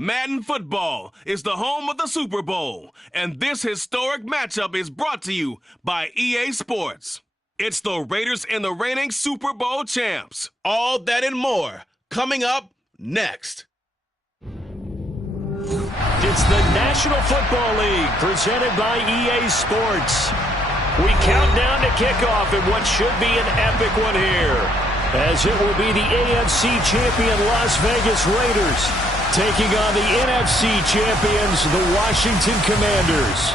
Madden Football is the home of the Super Bowl, and this historic matchup is brought to you by EA Sports. It's the Raiders and the reigning Super Bowl champs. All that and more coming up next. It's the National Football League presented by EA Sports. We count down to kickoff in what should be an epic one here, as it will be the AFC champion Las Vegas Raiders taking on the NFC champions, the Washington Commanders.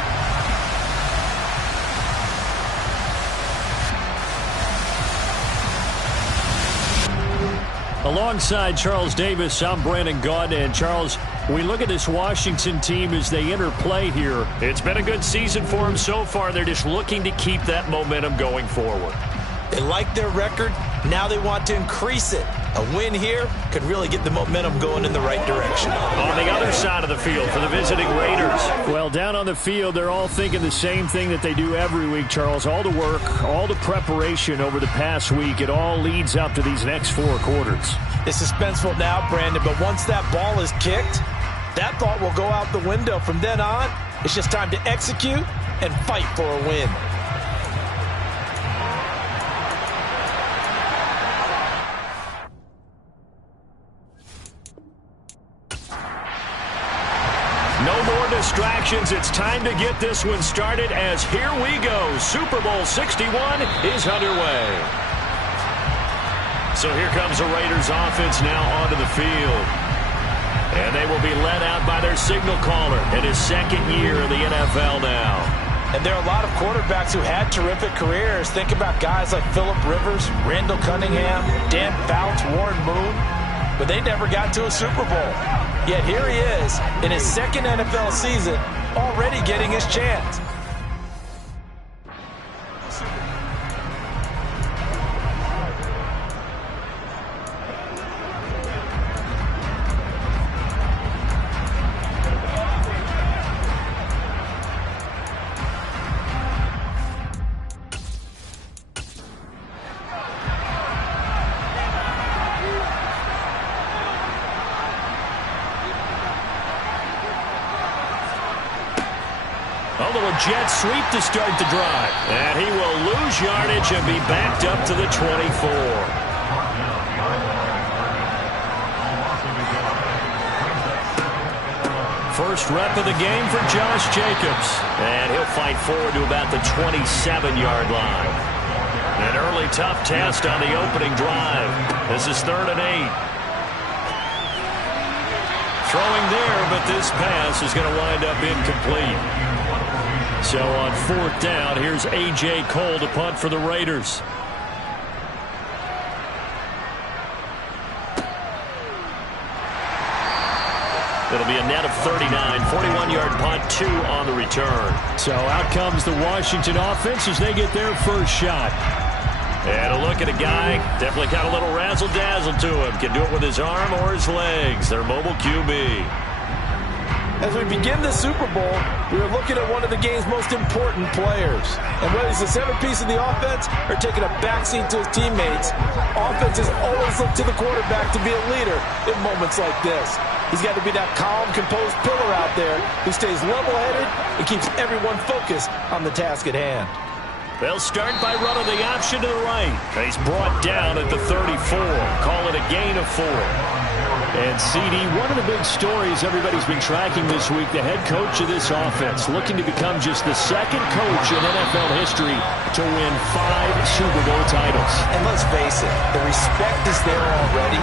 Alongside Charles Davis, I'm Brandon Gaudin. And Charles, we look at this Washington team as they enter play here. It's been a good season for them so far. They're just looking to keep that momentum going forward. They like their record. Now they want to increase it. A win here could really get the momentum going in the right direction. On the other side of the field for the visiting Raiders. Well, down on the field, they're all thinking the same thing that they do every week, Charles. All the work, all the preparation over the past week, it all leads up to these next 4 quarters. It's suspenseful now, Brandon, but once that ball is kicked, that thought will go out the window. From then on, it's just time to execute and fight for a win. No more distractions. It's time to get this one started as here we go. Super Bowl 61 is underway. So here comes the Raiders offense now onto the field. And they will be led out by their signal caller in his second year in the NFL now. And there are a lot of quarterbacks who had terrific careers. Think about guys like Phillip Rivers, Randall Cunningham, Dan Fouts, Warren Moon. But they never got to a Super Bowl. Yet here he is in his second NFL season, already getting his chance. Jet sweep to start the drive. And he will lose yardage and be backed up to the 24. First rep of the game for Josh Jacobs. And he'll fight forward to about the 27-yard line. An early tough test on the opening drive. This is 3rd and 8. Throwing there, but this pass is going to wind up incomplete. So on 4th down, here's A.J. Cole to punt for the Raiders. It'll be a net of 39, 41-yard punt, 2 on the return. So out comes the Washington offense as they get their first shot. And a look at a guy, definitely got a little razzle-dazzle to him. Can do it with his arm or his legs. Their mobile QB. As we begin the Super Bowl, we are looking at one of the game's most important players. And whether he's the centerpiece of the offense or taking a backseat to his teammates, offenses always look to the quarterback to be a leader in moments like this. He's got to be that calm, composed pillar out there who stays level-headed and keeps everyone focused on the task at hand. They'll start by running the option to the right. He's brought down at the 34. Call it a gain of 4. And CD, one of the big stories everybody's been tracking this week, the head coach of this offense, looking to become just the second coach in NFL history to win 5 Super Bowl titles. And let's face it, the respect is there already.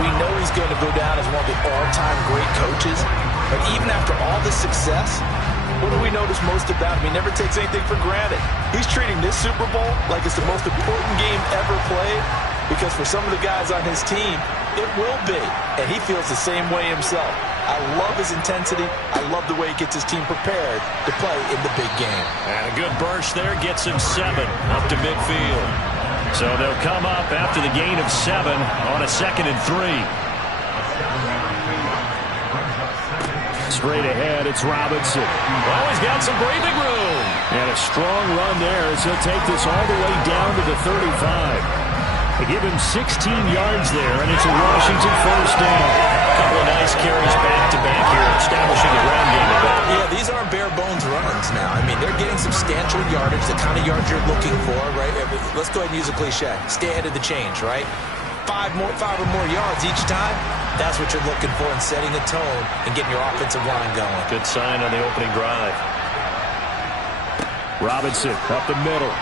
We know he's going to go down as one of the all-time great coaches. But even after all this success, what do we notice most about him? He never takes anything for granted. He's treating this Super Bowl like it's the most important game ever played, because for some of the guys on his team, it will be, and he feels the same way himself. I love his intensity. I love the way he gets his team prepared to play in the big game. And a good burst there gets him 7 up to midfield. So they'll come up after the gain of 7 on a 2nd and 3. Straight ahead, it's Robinson. Well, he's got some breathing room. And a strong run there as he'll take this all the way down to the 35. They give him 16 yards there, and it's a Washington first down. A couple of nice carries back-to-back here, establishing a run game a bit. Yeah, these aren't bare-bones runs now. I mean, they're getting substantial yardage, the kind of yards you're looking for, right? Let's go ahead and use a cliche. Stay ahead of the change, right? 5 or more yards each time, that's what you're looking for in setting a tone and getting your offensive line going. Good sign on the opening drive. Robinson up the middle.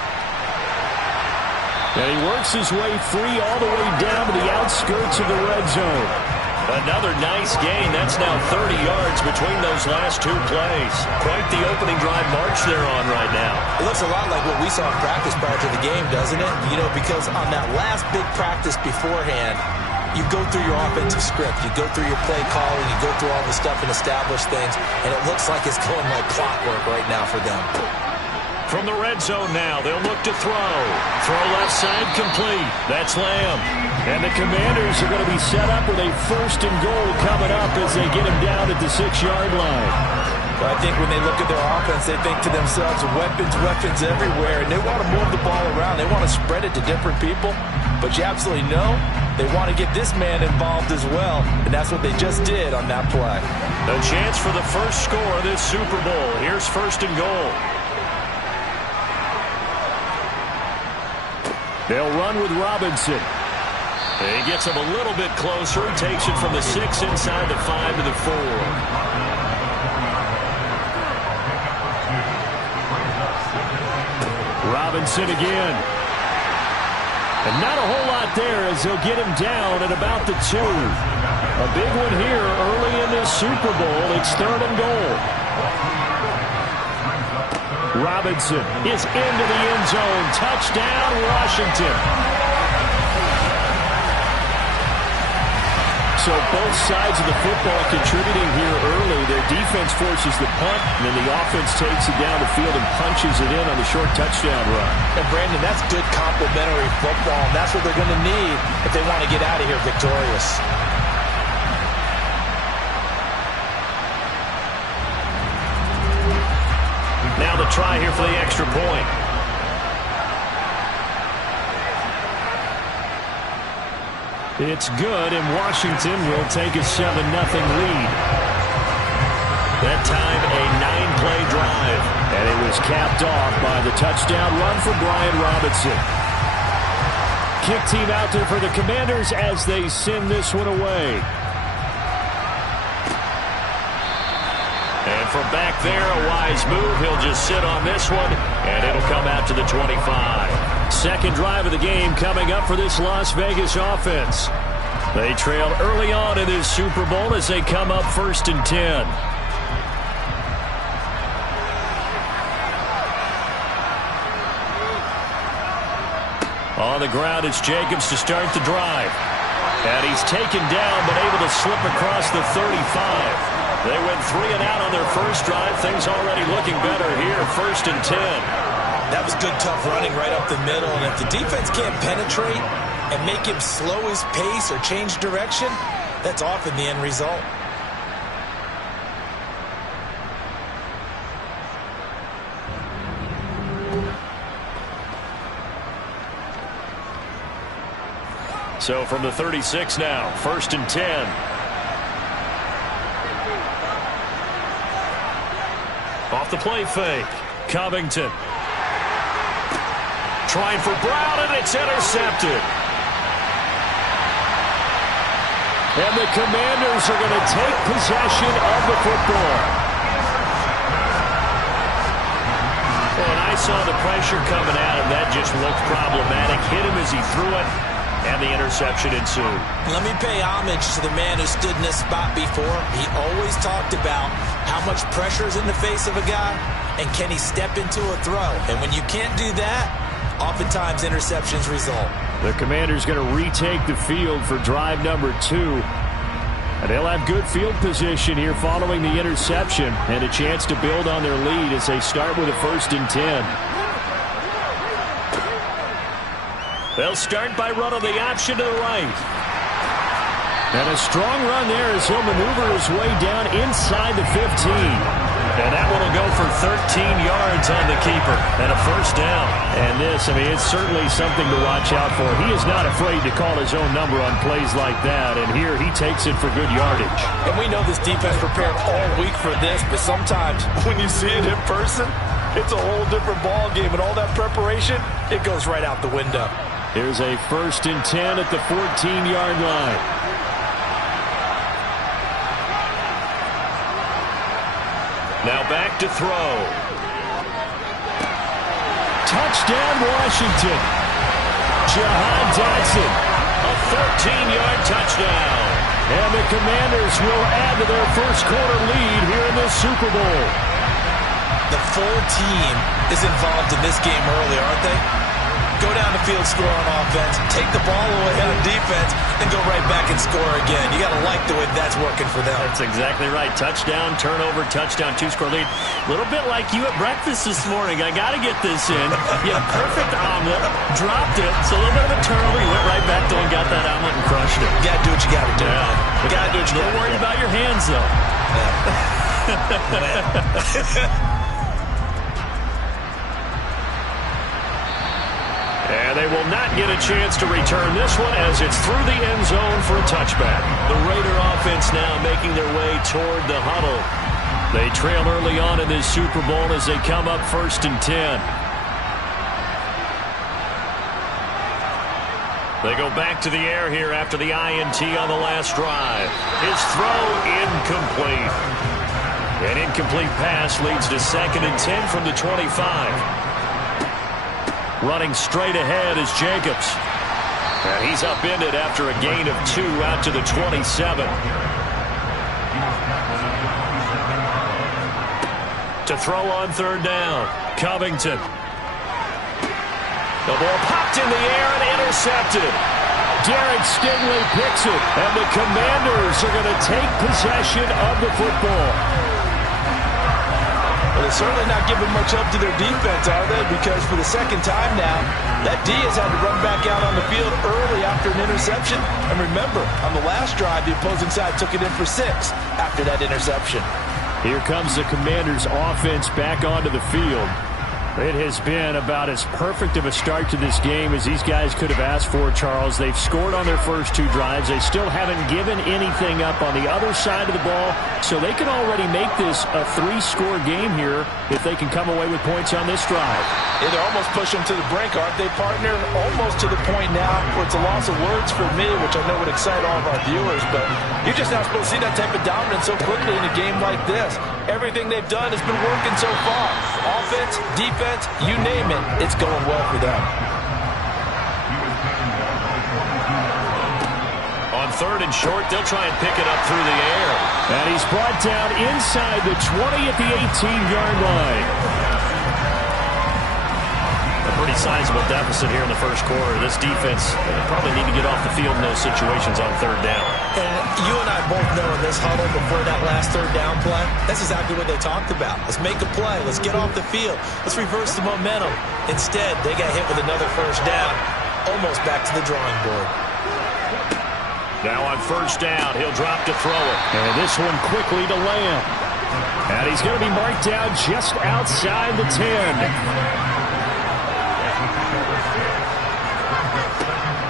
And he works his way free all the way down to the outskirts of the red zone. Another nice gain. That's now 30 yards between those last two plays. Quite the opening drive march they're on right now. It looks a lot like what we saw in practice prior to the game, doesn't it? You know, because on that last big practice beforehand, you go through your offensive script. You go through your play calling. You go through all the stuff and establish things. And it looks like it's going like clockwork right now for them. From the red zone now, they'll look to throw. Throw left side complete. That's Lamb. And the Commanders are going to be set up with a first and goal coming up as they get him down at the 6-yard line. But I think when they look at their offense, they think to themselves, weapons everywhere, and they want to move the ball around. They want to spread it to different people. But you absolutely know they want to get this man involved as well, and that's what they just did on that play. A chance for the first score of this Super Bowl. Here's first and goal. They'll run with Robinson. He gets him a little bit closer. Takes it from the 6 inside the 5 to the 4. Robinson again. And not a whole lot there as they'll get him down at about the 2. A big one here early in this Super Bowl. It's third and goal. Robinson is into the end zone. Touchdown, Washington. So both sides of the football contributing here early. Their defense forces the punt, and then the offense takes it down the field and punches it in on the short touchdown run. And Brandon, that's good complementary football. And that's what they're going to need if they want to get out of here victorious. Now the try here for the extra point. It's good, and Washington will take a 7-0 lead. That time, a 9-play drive. And it was capped off by the touchdown run for Brian Robinson. Kick team out there for the Commanders as they send this one away. And from back there, a wise move. He'll just sit on this one, and it'll come out to the 25. Second drive of the game coming up for this Las Vegas offense. They trail early on in this Super Bowl as they come up 1st and 10. On the ground, it's Jacobs to start the drive. And he's taken down, but able to slip across the 35. They went 3 and out on their first drive. Things already looking better here. 1st and 10. That was good, tough running right up the middle. And if the defense can't penetrate and make him slow his pace or change direction, that's often the end result. So from the 36 now, 1st and 10. Off the play fake. Covington. Trying for Brown, and it's intercepted. And the Commanders are going to take possession of the football. And I saw the pressure coming at him. That just looked problematic. Hit him as he threw it, and the interception ensued. Let me pay homage to the man who stood in this spot before. He always talked about how much pressure is in the face of a guy, and can he step into a throw. And when you can't do that, oftentimes interceptions result. The Commanders going to retake the field for drive number 2. And they'll have good field position here following the interception and a chance to build on their lead as they start with a 1st and 10. They'll start by running the option to the right. And a strong run there as he'll maneuver his way down inside the 15. And that one will go for 13 yards on the keeper and a first down. And this, I mean, it's certainly something to watch out for. He is not afraid to call his own number on plays like that, and here he takes it for good yardage. And we know this defense prepared all week for this, but sometimes when you see it in person, it's a whole different ball game, and all that preparation, it goes right out the window. Here's a 1st and 10 at the 14-yard line. Now back to throw. Touchdown, Washington. Jahan Dotson. A 13-yard touchdown. And the Commanders will add to their first quarter lead here in the Super Bowl. The full team is involved in this game early, aren't they? Go down the field, score on offense, take the ball away on defense, and go right back and score again. You got to like the way that's working for them. That's exactly right. Touchdown, turnover, touchdown, 2-score lead. A little bit like you at breakfast this morning. I got to get this in. You had a perfect omelet, dropped it, so a little bit of a turnover. You went right back there and got that omelet and crushed it. You got to do what you got to do. Yeah. You got to do what you got to do. Don't worry about your hands, though. And they will not get a chance to return this one as it's through the end zone for a touchback. The Raider offense now making their way toward the huddle. They trail early on in this Super Bowl as they come up 1st and 10. They go back to the air here after the INT on the last drive. His throw incomplete. An incomplete pass leads to 2nd and 10 from the 25. Running straight ahead is Jacobs. And he's upended after a gain of 2 out to the 27. To throw on 3rd down, Covington. The ball popped in the air and intercepted. Derek Stingley picks it, and the Commanders are going to take possession of the football. Well, they're certainly not giving much up to their defense, are they? Because for the second time now, that D has had to run back out on the field early after an interception. And remember, on the last drive, the opposing side took it in for 6 after that interception. Here comes the Commanders' offense back onto the field. It has been about as perfect of a start to this game as these guys could have asked for, Charles. They've scored on their first 2 drives. They still haven't given anything up on the other side of the ball, so they can already make this a 3-score game here if they can come away with points on this drive. Yeah, they're almost pushing them to the brink, aren't they, partner? Almost to the point now where it's a loss of words for me, which I know would excite all of our viewers, but you're just not supposed to see that type of dominance so quickly in a game like this. Everything they've done has been working so far. Offense, defense, you name it, it's going well for them. On 3rd and short, they'll try and pick it up through the air. And he's brought down inside the 20 at the 18-yard line. A pretty sizable deficit here in the first quarter. This defense probably need to get off the field in those situations on 3rd down. And you and I both know in this huddle before that last 3rd down play, that's exactly what they talked about. Let's make a play. Let's get off the field. Let's reverse the momentum. Instead, they got hit with another 1st down, almost back to the drawing board. Now on 1st down, he'll drop to throw it. And this one quickly to Lamb. And he's going to be marked down just outside the 10.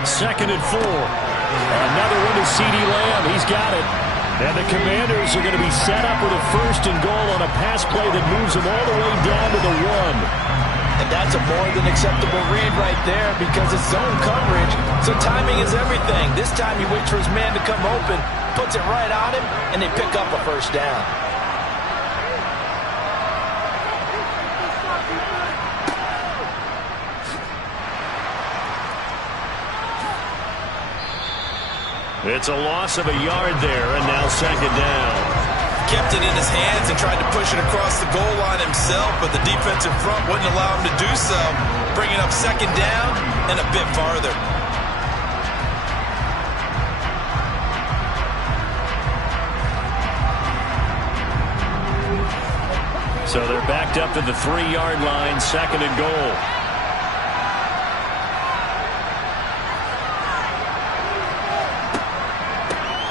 2nd and 4. Another one to C.D. Lamb. He's got it. And the Commanders are going to be set up with a 1st and goal on a pass play that moves them all the way down to the 1. And that's a more than acceptable read right there because it's zone coverage, so timing is everything. This time he waits for his man to come open, puts it right on him, and they pick up a 1st down. It's a loss of a yard there, and now 2nd down. Kept it in his hands and tried to push it across the goal line himself, but the defense in front wouldn't allow him to do so, bringing up 2nd down and a bit farther. So they're backed up to the 3-yard line, 2nd and goal.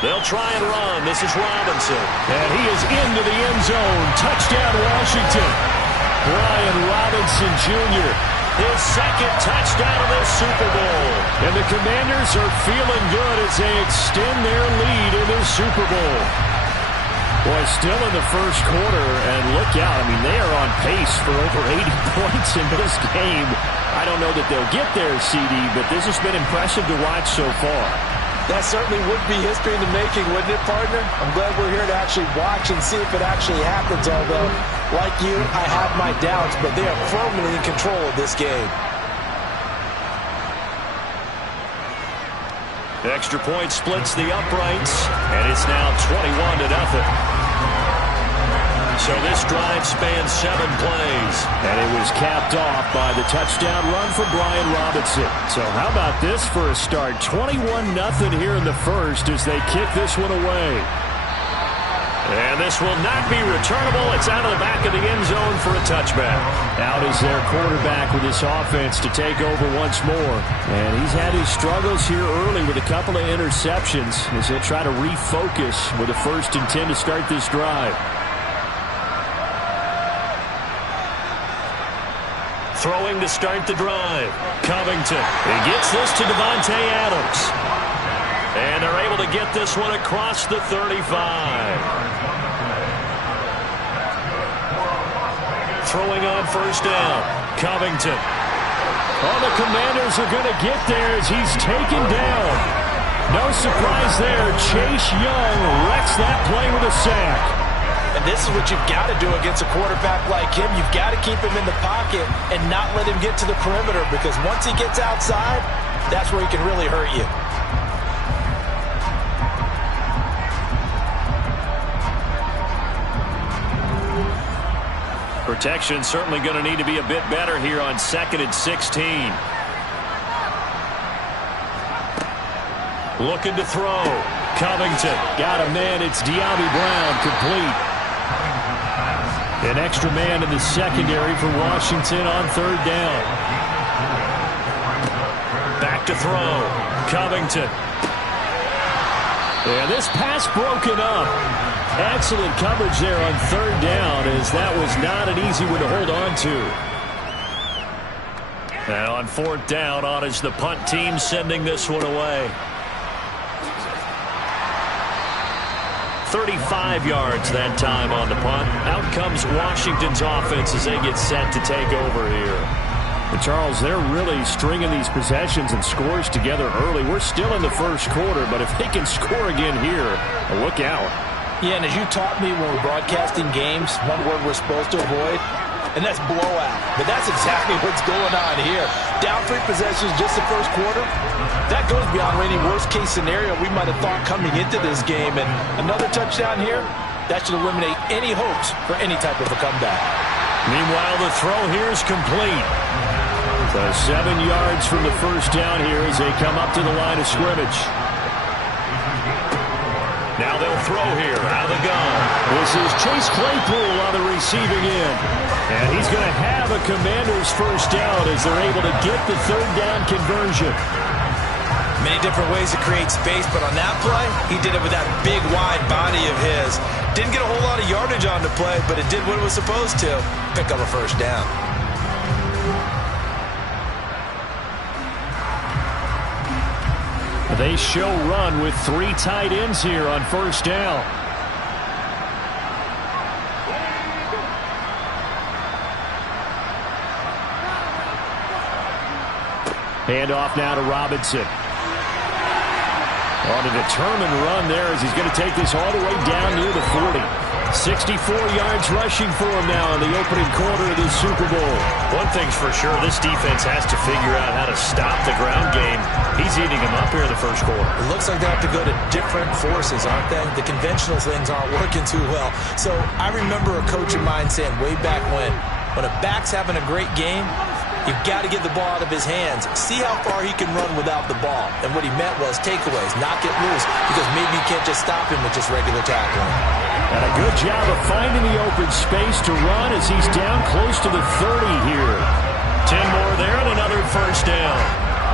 They'll try and run. This is Robinson. And he is into the end zone. Touchdown, Washington. Brian Robinson Jr., his second touchdown of this Super Bowl. And the Commanders are feeling good as they extend their lead in this Super Bowl. Boy, still in the first quarter, and look out. I mean, they are on pace for over 80 points in this game. I don't know that they'll get there, CD, but this has been impressive to watch so far. That certainly would be history in the making, wouldn't it, partner? I'm glad we're here to actually watch and see if it actually happens, although, like you, I have my doubts, but they are firmly in control of this game. The extra point splits the uprights, and it's now 21-0. So this drive spans 7 plays. And it was capped off by the touchdown run for Brian Robinson. So how about this for a start? 21-0 here in the first as they kick this one away. And this will not be returnable. It's out of the back of the end zone for a touchback. Out is their quarterback with this offense to take over once more. And he's had his struggles here early with a couple of interceptions as he'll try to refocus with a 1st and 10 to start this drive. Throwing to start the drive. Covington. He gets this to Devontae Adams. And they're able to get this one across the 35. Throwing on 1st down. Covington. Oh, the Commanders are going to get there as he's taken down. No surprise there. Chase Young wrecks that play with a sack. And this is what you've got to do against a quarterback like him. You've got to keep him in the pocket and not let him get to the perimeter, because once he gets outside, that's where he can really hurt you. Protection certainly going to need to be a bit better here on 2nd and 16. Looking to throw. Covington. Got a man. It's De'Ami Brown. Complete. An extra man in the secondary for Washington on 3rd down. Back to throw. Covington. And this pass broken up. Excellent coverage there on 3rd down, as that was not an easy one to hold on to. And on 4th down, on is the punt team sending this one away. 35 yards that time on the punt. Out comes Washington's offense as they get set to take over here. But Charles, they're really stringing these possessions and scores together early. We're still in the first quarter, but if they can score again here, look out. Yeah, and as you taught me when we're broadcasting games, one word we're supposed to avoid, and that's blowout. But that's exactly what's going on here. Down 3 possessions just the first quarter. That goes beyond any worst-case scenario we might have thought coming into this game. And another touchdown here, that should eliminate any hopes for any type of a comeback. Meanwhile, the throw here is complete. So 7 yards from the 1st down here as they come up to the line of scrimmage. Now they'll throw here out of the gun. This is Chase Claypool on the receiving end. And he's going to have a Commander's 1st down as they're able to get the 3rd down conversion. Many different ways to create space, but on that play, he did it with that big, wide body of his. Didn't get a whole lot of yardage on the play, but it did what it was supposed to. Pick up a 1st down. They show run with 3 tight ends here on 1st down. Handoff now to Robinson. On a determined run there as he's going to take this all the way down near the 40. 64 yards rushing for him now in the opening quarter of this Super Bowl. One thing's for sure, this defense has to figure out how to stop the ground game. He's eating them up here in the first quarter. It looks like they have to go to different forces, aren't they? The conventional things aren't working too well. So I remember a coach of mine saying way back when a back's having a great game, you've got to get the ball out of his hands. See how far he can run without the ball. And what he meant was takeaways, not get loose, because maybe you can't just stop him with just regular tackling. And a good job of finding the open space to run as he's down close to the 30 here. 10 more there and another 1st down.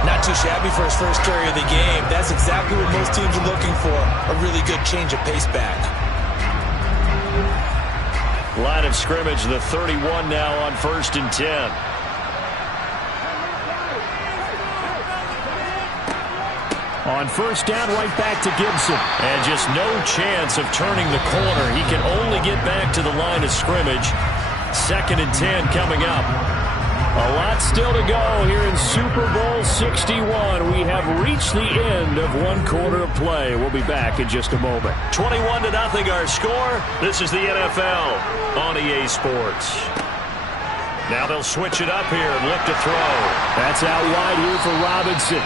Not too shabby for his first carry of the game. That's exactly what most teams are looking for. A really good change of pace back. Line of scrimmage, the 31 now on 1st and 10. On 1st down, right back to Gibson. And just no chance of turning the corner. He can only get back to the line of scrimmage. 2nd and 10 coming up. A lot still to go here in Super Bowl 61. We have reached the end of one quarter of play. We'll be back in just a moment. 21-0 our score. This is the NFL on EA Sports. Now they'll switch it up here and look to throw. That's out wide here for Robinson.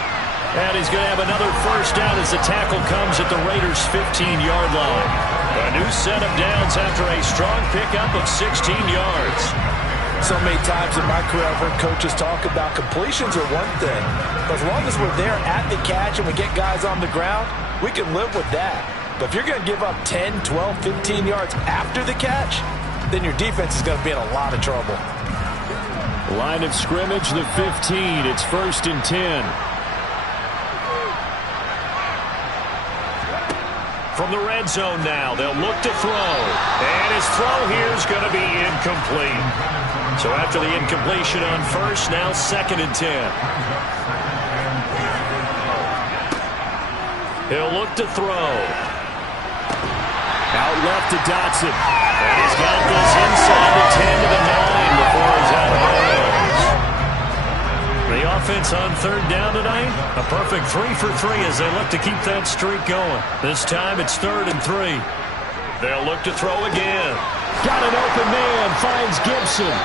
And he's going to have another 1st down as the tackle comes at the Raiders' 15-yard line. A new set of downs after a strong pickup of 16 yards. So many times in my career I've heard coaches talk about completions are one thing. But as long as we're there at the catch and we get guys on the ground, we can live with that. But if you're going to give up 10, 12, 15 yards after the catch, then your defense is going to be in a lot of trouble. Line of scrimmage, the 15. It's 1st and 10. From the red zone now, they'll look to throw. And his throw here is going to be incomplete. So after the incompletion on 1st, now 2nd and 10. He'll look to throw. Out left to Dotson. And he's got this inside the 10 to the 9 before he's out of bounds. The offense on 3rd down tonight, a perfect 3 for 3 as they look to keep that streak going. This time it's 3rd and 3. They'll look to throw again. Got an open man, finds Gibson.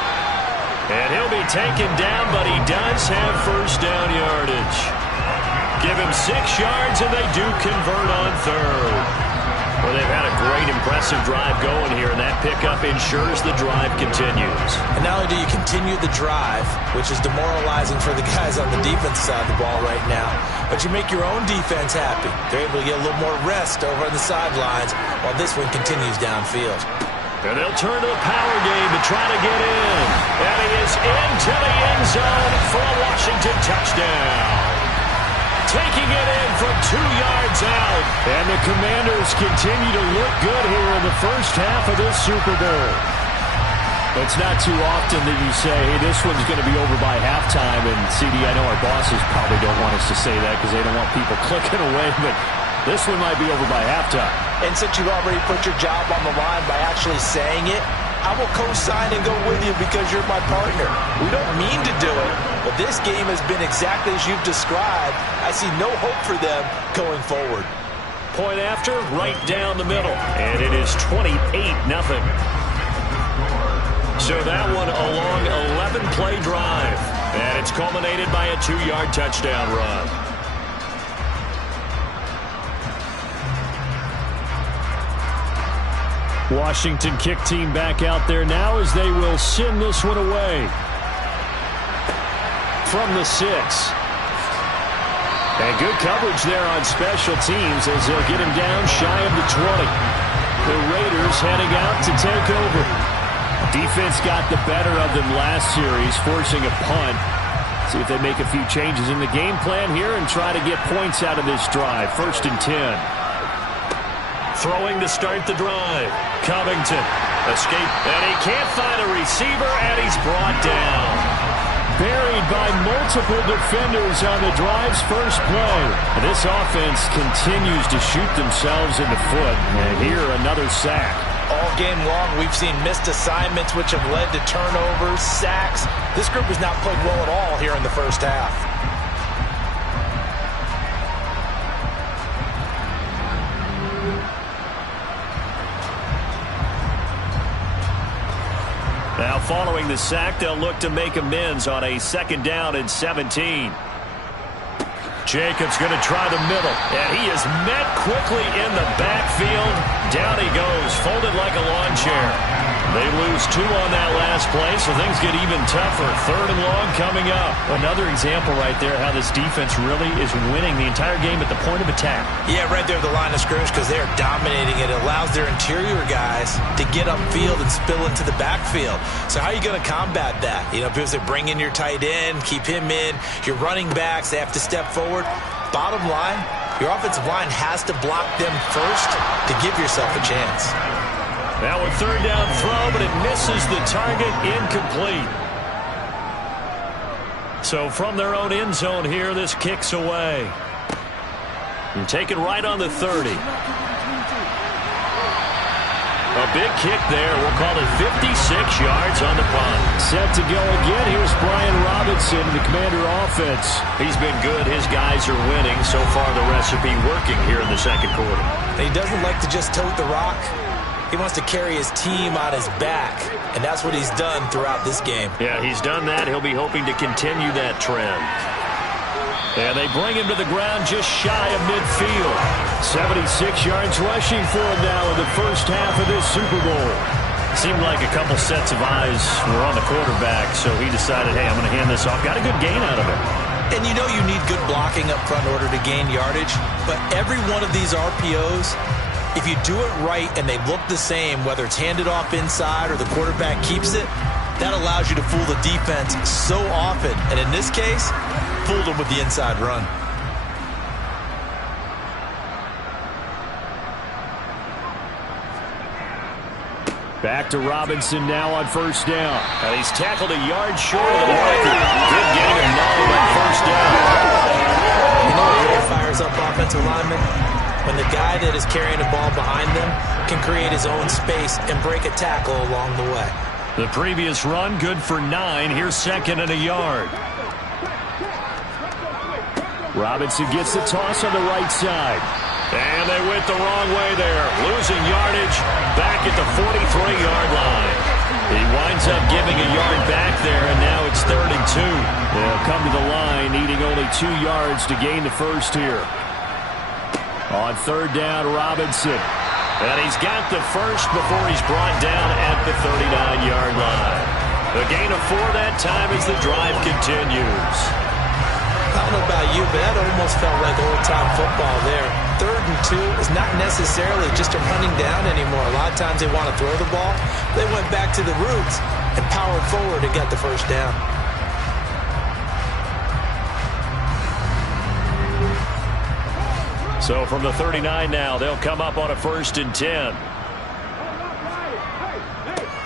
And he'll be taken down, but he does have 1st down yardage. Give him 6 yards, and they do convert on 3rd. Well, they've had a great, impressive drive going here, and that pickup ensures the drive continues. And not only do you continue the drive, which is demoralizing for the guys on the defense side of the ball right now, but you make your own defense happy. They're able to get a little more rest over on the sidelines while this one continues downfield. And they'll turn to the power game to try to get in. And he is into the end zone for a Washington touchdown. Taking it in from 2 yards out. And the Commanders continue to look good here in the first half of this Super Bowl. It's not too often that you say, hey, this one's going to be over by halftime. And, CD, I know our bosses probably don't want us to say that because they don't want people clicking away. But this one might be over by halftime. And since you've already put your job on the line by actually saying it, I will co-sign and go with you because you're my partner. We don't mean to do it, but this game has been exactly as you've described. I see no hope for them going forward. Point after, right down the middle. And it is 28-0. So that one a long 11-play drive. And it's culminated by a 2-yard touchdown run. Washington kick team back out there now as they will send this one away. From the 6. And good coverage there on special teams as they'll get him down shy of the 20. The Raiders heading out to take over. Defense got the better of them last series, forcing a punt. See if they make a few changes in the game plan here and try to get points out of this drive. 1st and 10. Throwing to start the drive. Covington. Escape. And he can't find a receiver, and he's brought down. Buried by multiple defenders on the drive's first play. And this offense continues to shoot themselves in the foot. And here, another sack. All game long, we've seen missed assignments which have led to turnovers, sacks. This group has not played well at all here in the first half. Now following the sack, they'll look to make amends on a 2nd down and 17. Jacobs going to try the middle, and he is met quickly in the backfield. Down he goes, folded like a lawn chair. They lose 2 on that last play, so things get even tougher. 3rd and long coming up. Another example right there how this defense really is winning the entire game at the point of attack. Yeah, right there at the line of scrimmage because they're dominating it. It allows their interior guys to get upfield and spill into the backfield. So how are you going to combat that? Because they bring in your tight end, keep him in. Your running backs, they have to step forward. Bottom line, your offensive line has to block them first to give yourself a chance. Now a 3rd down throw, but it misses the target, incomplete. So from their own end zone here, this kicks away. And take it right on the 30. A big kick there. We'll call it 56 yards on the punt. Set to go again. Here's Brian Robinson, the Commander offense. He's been good. His guys are winning. So far, the recipe working here in the second quarter. And he doesn't like to just tote the rock. He wants to carry his team on his back, and that's what he's done throughout this game. Yeah, he's done that. He'll be hoping to continue that trend. And they bring him to the ground just shy of midfield. 76 yards rushing for him now in the first half of this Super Bowl. Seemed like a couple sets of eyes were on the quarterback, so he decided, hey, I'm going to hand this off. Got a good gain out of it. And you need good blocking up front in order to gain yardage, but every one of these RPOs, if you do it right and they look the same, whether it's handed off inside or the quarterback keeps it, that allows you to fool the defense so often. And in this case, fooled them with the inside run. Back to Robinson now on 1st down. And he's tackled a yard short of the marker. Good gain of 9 on 1st down. What really fires up offensive linemen? When the guy that is carrying the ball behind them can create his own space and break a tackle along the way. The previous run, good for 9. Here's 2nd and a yard. Robinson gets the toss on the right side. And they went the wrong way there. Losing yardage back at the 43-yard line. He winds up giving a yard back there, and now it's 3rd and 2. They'll come to the line, needing only 2 yards to gain the first here. On 3rd down, Robinson. And he's got the first before he's brought down at the 39-yard line. The gain of 4 that time as the drive continues. I don't know about you, but that almost felt like old-time football there. 3rd and 2 is not necessarily just a running down anymore. A lot of times they want to throw the ball. They went back to the roots and powered forward and got the first down. So from the 39 now, they'll come up on a 1st and 10.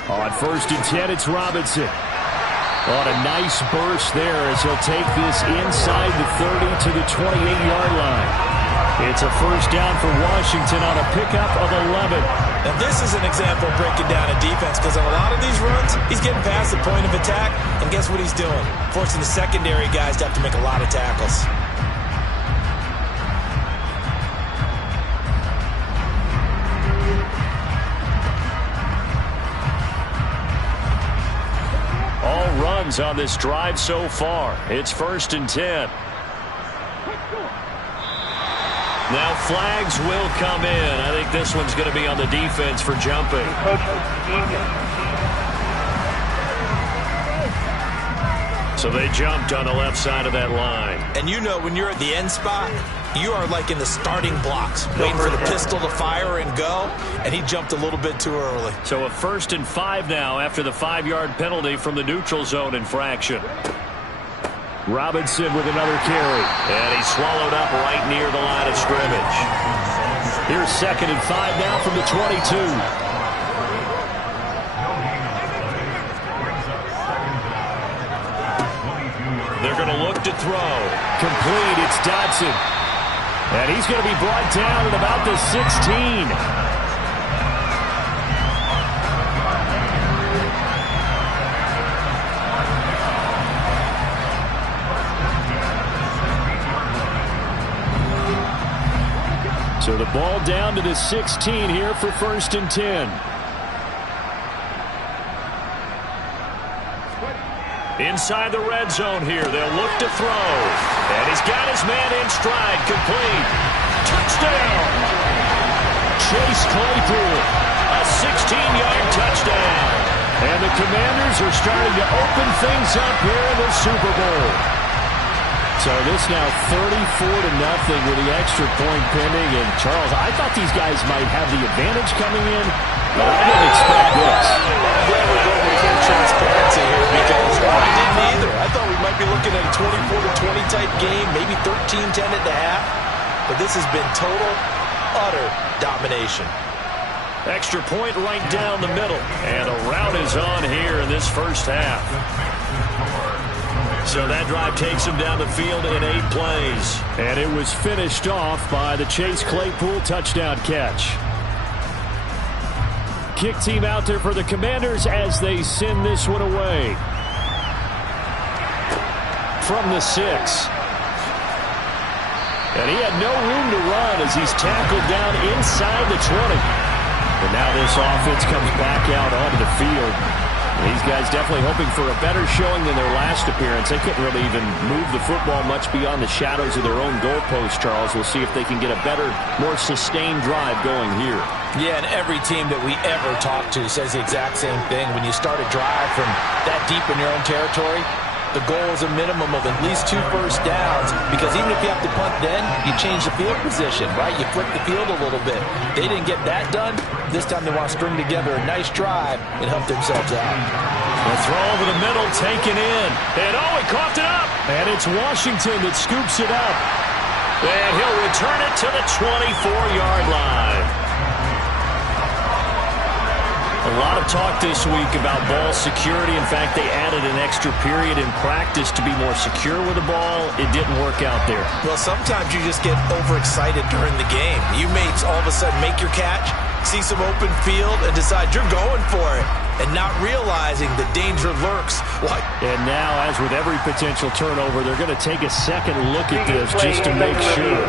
On 1st and 10, it's Robinson. On a nice burst there as he'll take this inside the 30 to the 28-yard line. It's a 1st down for Washington on a pickup of 11. Now this is an example of breaking down a defense because on a lot of these runs, he's getting past the point of attack, and guess what he's doing? Forcing the secondary guys to have to make a lot of tackles. Runs on this drive so far. It's 1st and 10. Now flags will come in. I think this one's going to be on the defense for jumping. So they jumped on the left side of that line. And when you're at the end spot, you are like in the starting blocks, waiting for the pistol to fire and go, and he jumped a little bit too early. So a 1st and 5 now after the 5-yard penalty from the neutral zone infraction. Robinson with another carry. And he's swallowed up right near the line of scrimmage. Here's 2nd and 5 now from the 22. They're going to look to throw. Complete. It's Dodson. And he's going to be brought down at about the 16. So the ball down to the 16 here for 1st and 10. Inside the red zone here. They'll look to throw. And he's got his man in stride. Complete. Touchdown. Chase Claypool. A 16-yard touchdown. And the Commanders are starting to open things up here in the Super Bowl. So this now 34-0 with the extra point pending. And Charles, I thought these guys might have the advantage coming in, but I didn't expect this. I'm glad we're going with full transparency here because I didn't either. I thought we might be looking at a 24-20 type game, maybe 13-10 at the half. But this has been total, utter domination. Extra point right down the middle. And a rout is on here in this first half. So that drive takes him down the field in 8 plays. And it was finished off by the Chase Claypool touchdown catch. Kick team out there for the Commanders as they send this one away. From the 6. And he had no room to run as he's tackled down inside the 20. And now this offense comes back out onto the field. These guys definitely hoping for a better showing than their last appearance. They couldn't really even move the football much beyond the shadows of their own goalpost, Charles. We'll see if they can get a better, more sustained drive going here. Yeah, and every team that we ever talk to says the exact same thing. When you start a drive from that deep in your own territory, the goal is a minimum of at least 2 first downs, because even if you have to punt then, you change the field position, right? You flip the field a little bit. They didn't get that done. This time they want to string together a nice drive and help themselves out. The throw over the middle, taken in. And he coughed it up. And it's Washington that scoops it up. And he'll return it to the 24-yard line. A lot of talk this week about ball security. In fact, they added an extra period in practice to be more secure with the ball. It didn't work out there. Well, sometimes you just get overexcited during the game. You may all of a sudden make your catch, see some open field, and decide you're going for it, and not realizing the danger lurks. And now, as with every potential turnover, they're going to take a second look at this just to make sure.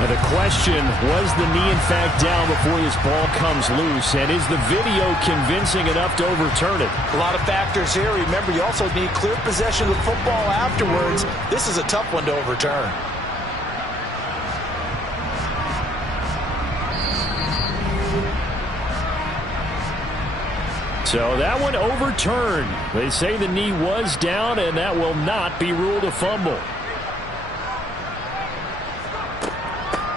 Now the question, was the knee in fact down before this ball comes loose? And is the video convincing enough to overturn it? A lot of factors here. Remember, you also need clear possession of the football afterwards. This is a tough one to overturn. So that one overturned. They say the knee was down, and that will not be ruled a fumble.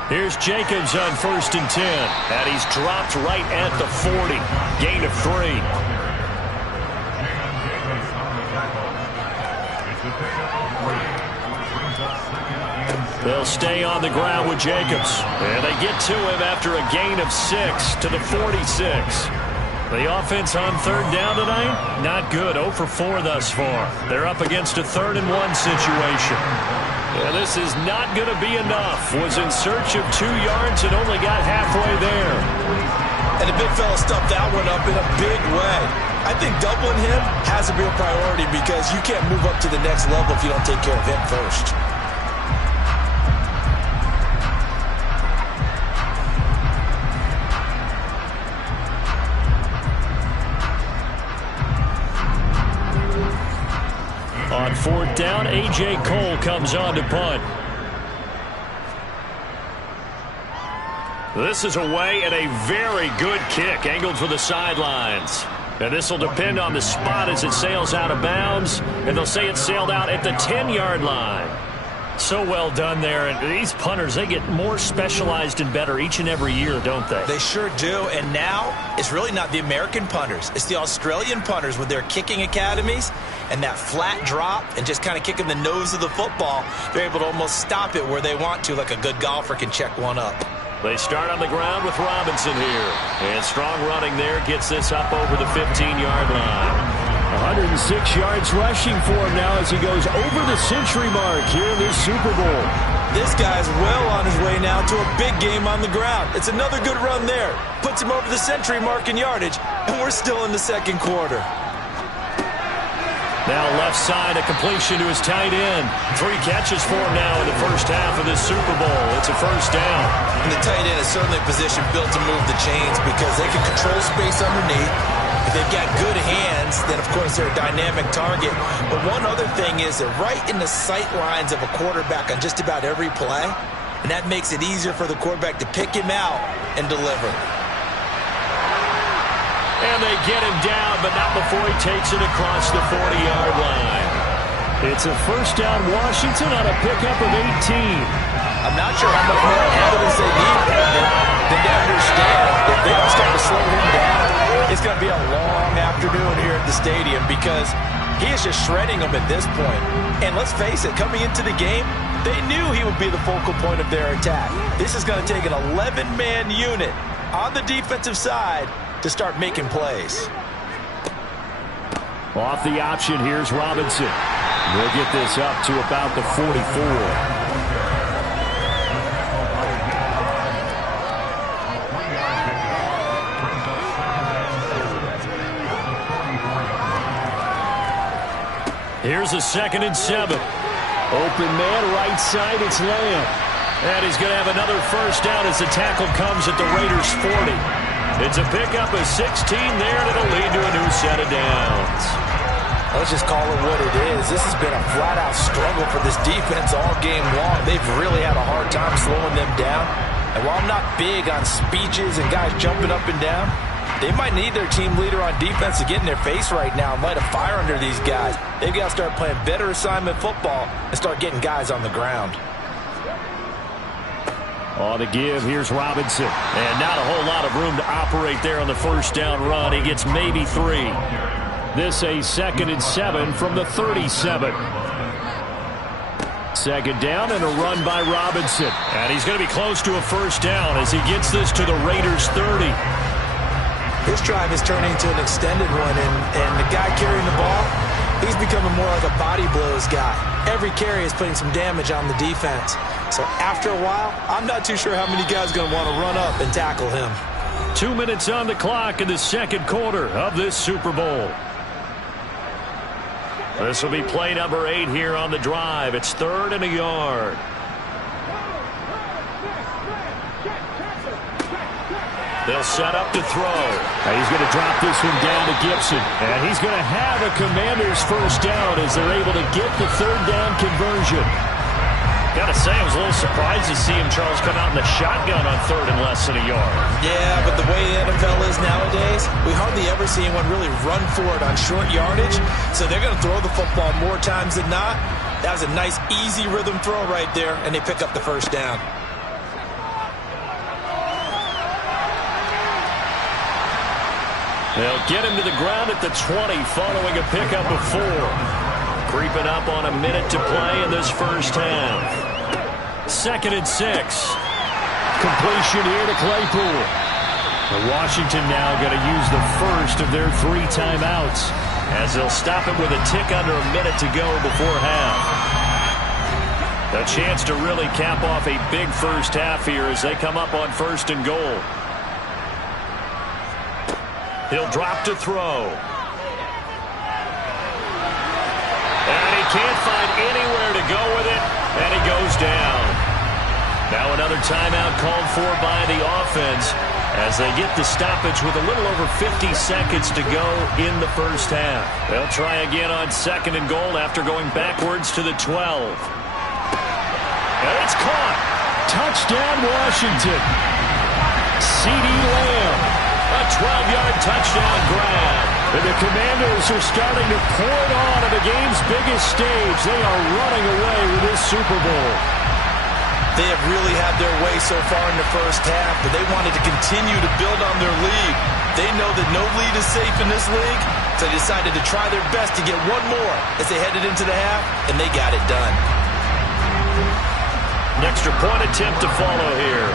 Here's Jacobs on 1st and 10. And he's dropped right at the 40. Gain of 3. They'll stay on the ground with Jacobs. And they get to him after a gain of 6 to the 46. The offense on 3rd down tonight, not good. 0 for 4 thus far. They're up against a 3rd and 1 situation. And this is not going to be enough. Was in search of 2 yards and only got halfway there. And the big fella stuffed that one up in a big way. I think doubling him has to be a priority, because you can't move up to the next level if you don't take care of him first. On 4th down, A.J. Cole comes on to punt. This is away and a very good kick, angled for the sidelines. And this will depend on the spot as it sails out of bounds. And they'll say it sailed out at the 10-yard line. So well done there. And these punters, they get more specialized and better each and every year, don't they? They sure do. And now it's really not the American punters. It's the Australian punters with their kicking academies and that flat drop and just kind of kicking the nose of the football. They're able to almost stop it where they want to, like a good golfer can check one up. They start on the ground with Robinson here. And strong running there gets this up over the 15-yard line. 106 yards rushing for him now as he goes over the century mark here in this Super Bowl. This guy's well on his way now to a big game on the ground. It's another good run there. Puts him over the century mark in yardage, and we're still in the 2nd quarter. Now left side, a completion to his tight end. 3 catches for him now in the first half of this Super Bowl. It's a first down. And the tight end is certainly a position built to move the chains because they can control space underneath. If they've got good hands, then of course they're a dynamic target. But one other thing is they're right in the sight lines of a quarterback on just about every play. and that makes it easier for the quarterback to pick him out and deliver. And they get him down, but not before he takes it across the 40-yard line. It's a first down Washington on a pickup of 18. I'm not sure how much more evidence they need than to understand if they don't start to slow him down, it's going to be a long afternoon here at the stadium because he is just shredding them at this point. And let's face it, coming into the game, they knew he would be the focal point of their attack. This is going to take an 11-man unit on the defensive side to start making plays. Off the option, here's Robinson. We'll get this up to about the 44. Here's a 2nd and 7. Open man, right side, it's Lamb. And he's going to have another first down as the tackle comes at the Raiders' 40. It's a pickup of 16 there, and it'll lead to a new set of downs. Let's just call it what it is. This has been a flat-out struggle for this defense all game long. They've really had a hard time slowing them down. And while I'm not big on speeches and guys jumping up and down, they might need their team leader on defense to get in their face right now and light a fire under these guys. They've got to start playing better assignment football and start getting guys on the ground. On the give, here's Robinson. And not a whole lot of room to operate there on the first down run. He gets maybe 3. This a 2nd and 7 from the 37. 2nd down and a run by Robinson. And he's going to be close to a first down as he gets this to the Raiders' 30. This drive is turning into an extended one, and the guy carrying the ball, he's becoming more like a body blows guy. Every carry is putting some damage on the defense. So after a while, I'm not too sure how many guys are going to want to run up and tackle him. 2 minutes on the clock in the second quarter of this Super Bowl. This will be play number 8 here on the drive. It's 3rd and a yard. They'll set up to throw. And he's going to drop this one down to Gibson. And he's going to have a Commanders first down as they're able to get the 3rd down conversion. Got to say, I was a little surprised to see him, Charles, come out in the shotgun on 3rd and less than a yard. Yeah, but the way the NFL is nowadays, we hardly ever see anyone really run for it on short yardage. So they're going to throw the football more times than not. That was a nice, easy rhythm throw right there, and they pick up the first down. They'll get him to the ground at the 20 following a pickup of 4. Creeping up on a minute to play in this first half. 2nd and 6. Completion here to Claypool. Washington now going to use the first of their 3 timeouts as they'll stop it with a tick under a minute to go before half. A chance to really cap off a big first half here as they come up on 1st and goal. He'll drop to throw. And he can't find anywhere to go with it, and he goes down. Now another timeout called for by the offense as they get the stoppage with a little over 50 seconds to go in the first half. They'll try again on 2nd and goal after going backwards to the 12. And it's caught. Touchdown, Washington. C.D. Lamb. A 12-yard touchdown grab. And the Commanders are starting to pour it on the game's biggest stage. They are running away with this Super Bowl. They have really had their way so far in the first half, but they wanted to continue to build on their lead. They know that no lead is safe in this league, so they decided to try their best to get one more as they headed into the half, and they got it done. An extra point attempt to follow here.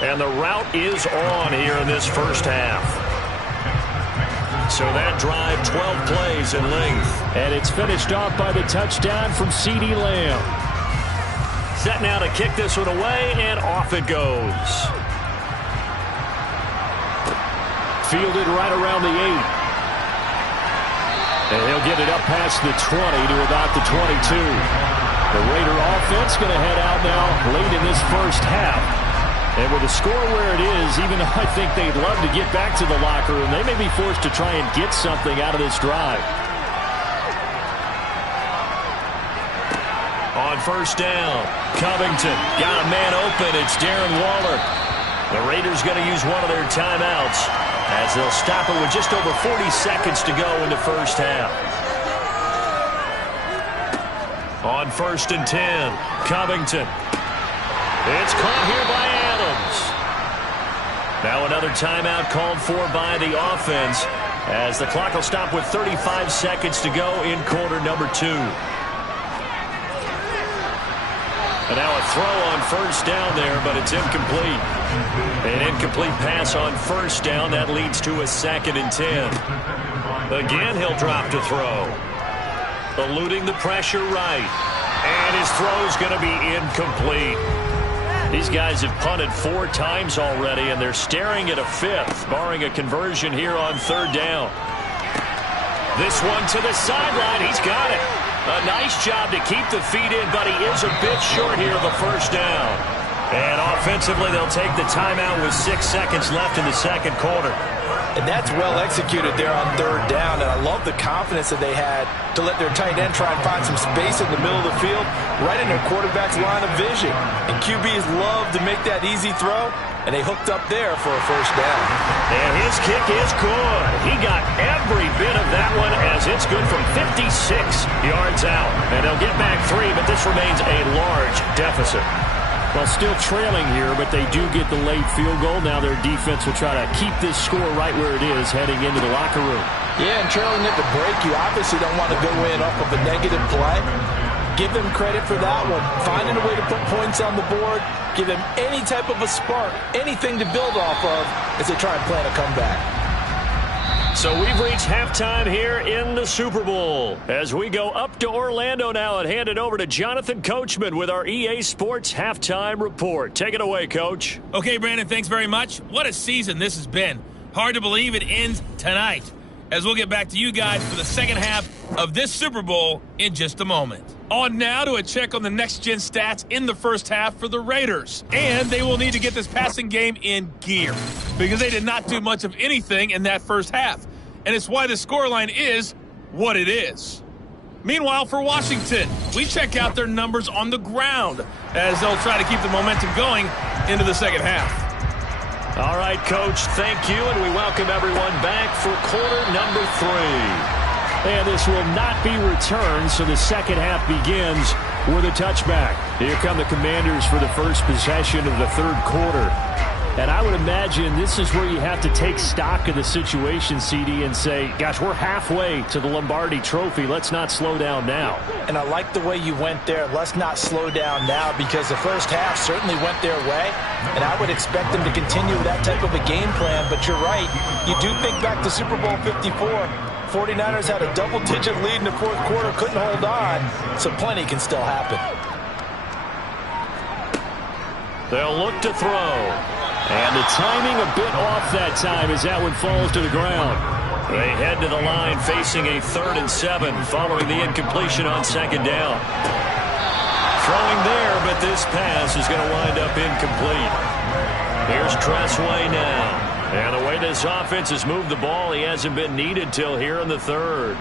And the route is on here in this first half. So that drive, 12 plays in length. And it's finished off by the touchdown from C.D. Lamb. Set now to kick this one away, and off it goes. Fielded right around the 8. And he'll get it up past the 20 to about the 22. The Raider offense going to head out now late in this first half. And with the score where it is, even though I think they'd love to get back to the locker room, they may be forced to try and get something out of this drive. On first down, Covington got a man open. It's Darren Waller. The Raiders going to use one of their timeouts as they'll stop it with just over 40 seconds to go in the first half. On first and 10, Covington. It's caught here by Adams. Now another timeout called for by the offense as the clock will stop with 35 seconds to go in quarter number 2. And now a throw on first down there, but it's incomplete. An incomplete pass on first down. That leads to a 2nd and 10. Again, he'll drop to throw. Eluding the pressure right. And his throw's going to be incomplete. These guys have punted 4 times already, and they're staring at a 5th, barring a conversion here on 3rd down. This one to the sideline. He's got it. A nice job to keep the feet in, but he is a bit short here of the first down. And offensively, they'll take the timeout with 6 seconds left in the second quarter. And that's well executed there on 3rd down. And I love the confidence that they had to let their tight end try and find some space in the middle of the field, right in their quarterback's line of vision. And QBs love to make that easy throw, and they hooked up there for a first down. And his kick is good. He got every bit of that one as it's good from 56 yards out. And they'll get back 3, but this remains a large deficit. Well, still trailing here, but they do get the late field goal. Now their defense will try to keep this score right where it is heading into the locker room. Yeah, and trailing at the break, you obviously don't want to go in off of a negative play. Give them credit for that one. Finding a way to put points on the board, give them any type of a spark, anything to build off of as they try and plan a comeback. So we've reached halftime here in the Super Bowl as we go up to Orlando now and hand it over to Jonathan Coachman with our EA Sports Halftime Report. Take it away, Coach. Okay, Brandon, thanks very much. What a season this has been. Hard to believe it ends tonight, as we'll get back to you guys for the second half of this Super Bowl in just a moment. On now to a check on the next-gen stats in the first half for the Raiders. And they will need to get this passing game in gear because they did not do much of anything in that first half. And it's why the scoreline is what it is. Meanwhile, for Washington, we check out their numbers on the ground as they'll try to keep the momentum going into the second half. All right, Coach, thank you, and we welcome everyone back for quarter number 3. And this will not be returned, so the second half begins with a touchback. Here come the Commanders for the first possession of the third quarter. And I would imagine this is where you have to take stock of the situation, CD, and say, gosh, we're halfway to the Lombardi Trophy. Let's not slow down now. And I like the way you went there. Let's not slow down now because the first half certainly went their way. And I would expect them to continue that type of a game plan. But you're right. You do think back to Super Bowl 54. 49ers had a double-digit lead in the fourth quarter, couldn't hold on, so plenty can still happen. They'll look to throw. And the timing a bit off that time as that one falls to the ground. They head to the line facing a 3rd and 7 following the incompletion on second down. Throwing there, but this pass is going to wind up incomplete. Here's Tressway now. And the way this offense has moved the ball, he hasn't been needed till here in the 3rd.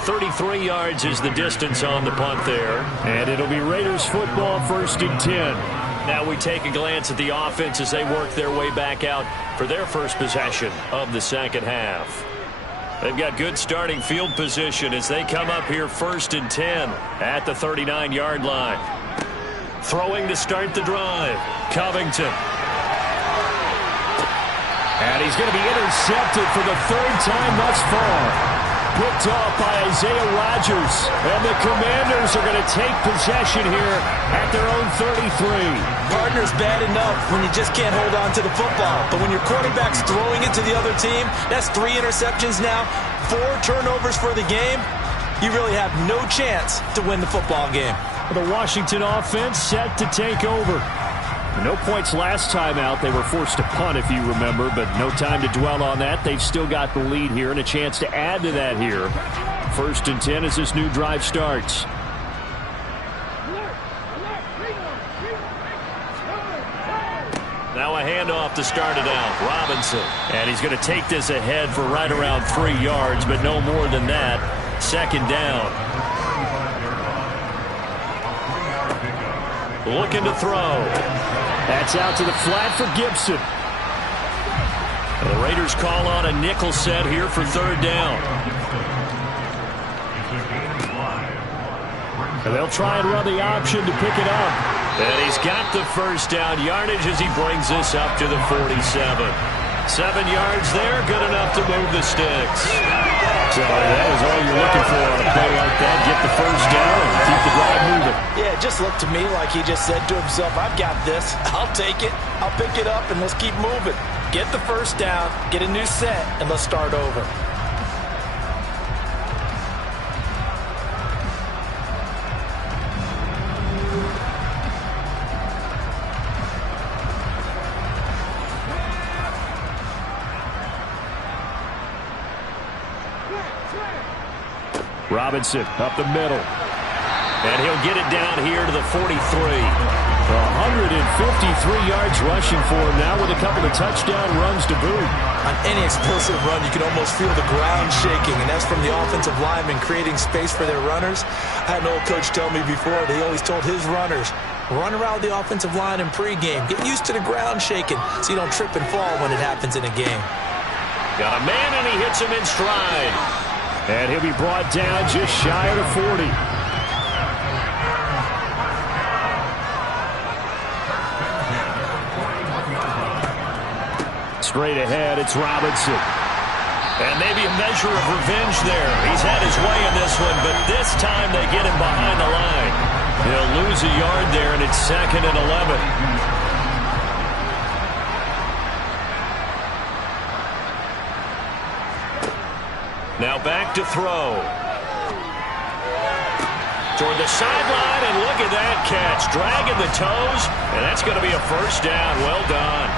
.33 yards is the distance on the punt there. And it'll be Raiders football, 1st and 10. Now we take a glance at the offense as they work their way back out for their first possession of the second half. They've got good starting field position as they come up here 1st and 10 at the 39-yard line. Throwing to start the drive. Covington. And he's going to be intercepted for the 3rd time thus far. Picked off by Isaiah Rodgers. And the Commanders are going to take possession here at their own 33. Partner's bad enough when you just can't hold on to the football. But when your quarterback's throwing it to the other team, that's 3 interceptions now, 4 turnovers for the game. You really have no chance to win the football game. The Washington offense set to take over. No points last time out. They were forced to punt, if you remember, but no time to dwell on that. They've still got the lead here and a chance to add to that here. 1st and 10 as this new drive starts. Now a handoff handoff to start it out. Robinson. And he's going to take this ahead for right around 3 yards, but no more than that. Second down. Looking to throw. That's out to the flat for Gibson. And the Raiders call on a nickel set here for third down. And they'll try and run the option to pick it up. And he's got the first down yardage as he brings this up to the 47. 7 yards there, good enough to move the sticks. So that was all you're looking for on a play like that. Get the first down and keep the drive moving. Yeah, it just looked to me like he just said to himself, I've got this. I'll take it. I'll pick it up, and let's keep moving. Get the first down, get a new set, and let's start over. Robinson up the middle. And he'll get it down here to the 43. 153 yards rushing for him now with a couple of touchdown runs to boot. On any explosive run, you can almost feel the ground shaking, and that's from the offensive linemen creating space for their runners. I had an old coach tell me before, they always told his runners, run around the offensive line in pregame. Get used to the ground shaking so you don't trip and fall when it happens in a game. Got a man, and he hits him in stride. And he'll be brought down just shy of the 40. Straight ahead, it's Robinson. And maybe a measure of revenge there. He's had his way in this one, but this time they get him behind the line. He'll lose a yard there, and it's 2nd and 11. Now back to throw. Toward the sideline, and look at that catch. Dragging the toes, and that's going to be a first down. Well done.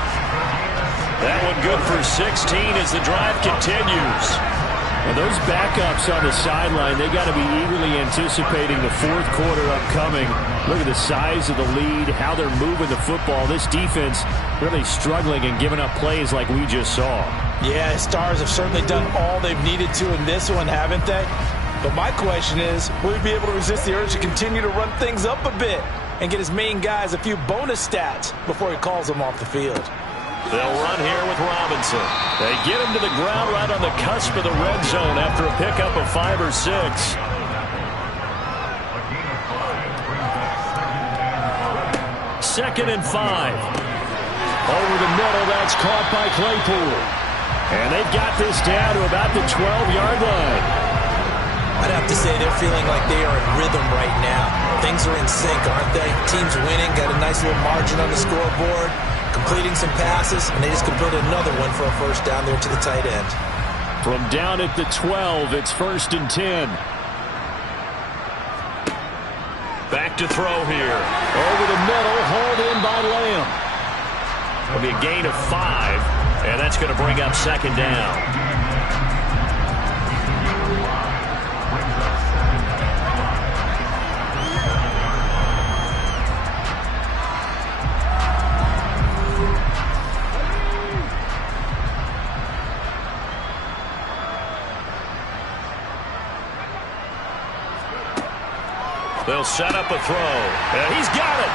That one good for 16 as the drive continues. Well, those backups on the sideline, they got to be eagerly anticipating the fourth quarter upcoming. Look at the size of the lead, how they're moving the football. This defense really struggling and giving up plays like we just saw. Yeah, Stars have certainly done all they've needed to in this one, haven't they? But my question is, will he be able to resist the urge to continue to run things up a bit and get his main guys a few bonus stats before he calls them off the field? They'll run here with Robinson. They get him to the ground right on the cusp of the red zone after a pickup of 5 or 6. Second and 5. Over the middle, that's caught by Claypool. And they've got this down to about the 12-yard line. I'd have to say they're feeling like they are in rhythm right now. Things are in sync, aren't they? Team's winning, got a nice little margin on the scoreboard, completing some passes, and they just completed another one for a first down there to the tight end. From down at the 12, it's 1st and 10. Back to throw here. Over the middle, hauled in by Lamb. It'll be a gain of 5, and that's going to bring up 2nd down. They'll set up a throw, and he's got it.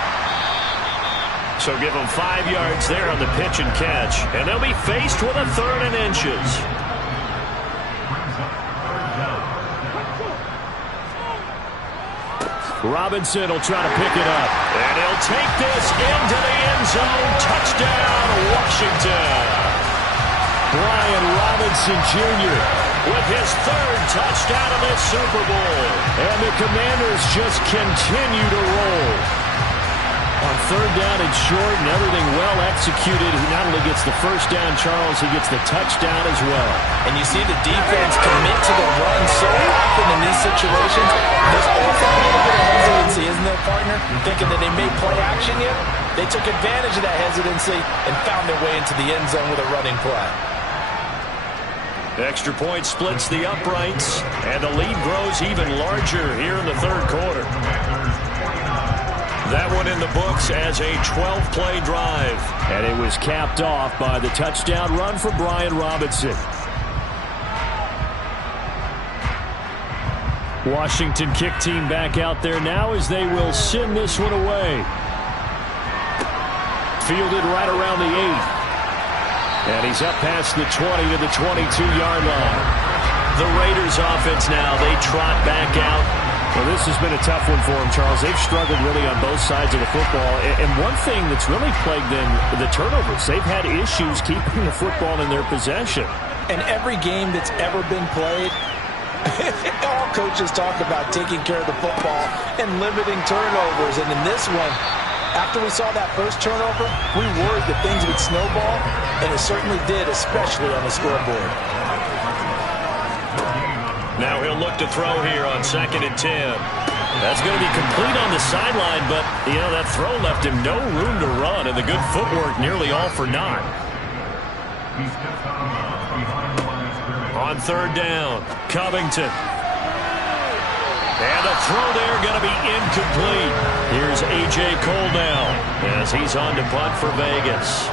So give him 5 yards there on the pitch and catch, and they'll be faced with a 3rd and inches. Robinson will try to pick it up. And he'll take this into the end zone. Touchdown, Washington. Brian Robinson Jr. with his 3rd touchdown of this Super Bowl. And the Commanders just continue to roll. On 3rd down and short and everything well executed, he not only gets the first down, Charles, he gets the touchdown as well. And you see the defense commit to the run so often in these situations. There's also a little bit of hesitancy, isn't there, partner? Thinking that they may play action yet. They took advantage of that hesitancy and found their way into the end zone with a running play. Extra point splits the uprights, and the lead grows even larger here in the 3rd quarter. That one in the books as a 12-play drive. And it was capped off by the touchdown run for Brian Robinson. Washington kick team back out there now as they will send this one away. Fielded right around the 8. And he's up past the 20 to the 22-yard line. The Raiders offense now, they trot back out. Well, this has been a tough one for them, Charles. They've struggled really on both sides of the football. And one thing that's really plagued them, the turnovers. They've had issues keeping the football in their possession. And every game that's ever been played, all coaches talk about taking care of the football and limiting turnovers. And in this one, after we saw that first turnover, we worried that things would snowball, and it certainly did, especially on the scoreboard. Now he'll look to throw here on 2nd and 10. That's going to be complete on the sideline, but, you know, that throw left him no room to run, and the good footwork nearly all for naught. On 3rd down, Covington. And the throw there going to be incomplete. Here's A.J. Cole now as he's on to punt for Vegas.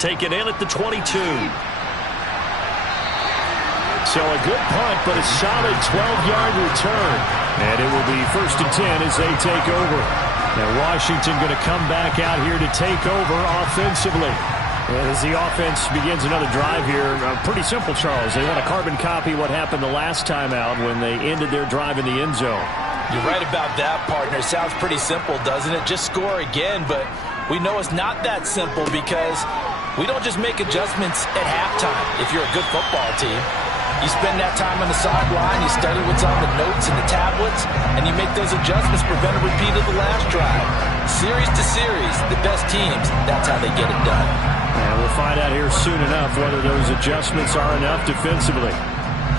Taken in at the 22. So a good punt, but a solid 12-yard return. And it will be 1st and 10 as they take over. Now Washington going to come back out here to take over offensively. As the offense begins another drive here, pretty simple, Charles. They want to carbon copy what happened the last time out when they ended their drive in the end zone. You're right about that, partner. Sounds pretty simple, doesn't it? Just score again, but we know it's not that simple because we don't just make adjustments at halftime if you're a good football team. You spend that time on the sideline, you study what's on the notes and the tablets, and you make those adjustments, prevent a repeat of the last drive. Series to series, the best teams, that's how they get it done. And we'll find out here soon enough whether those adjustments are enough defensively.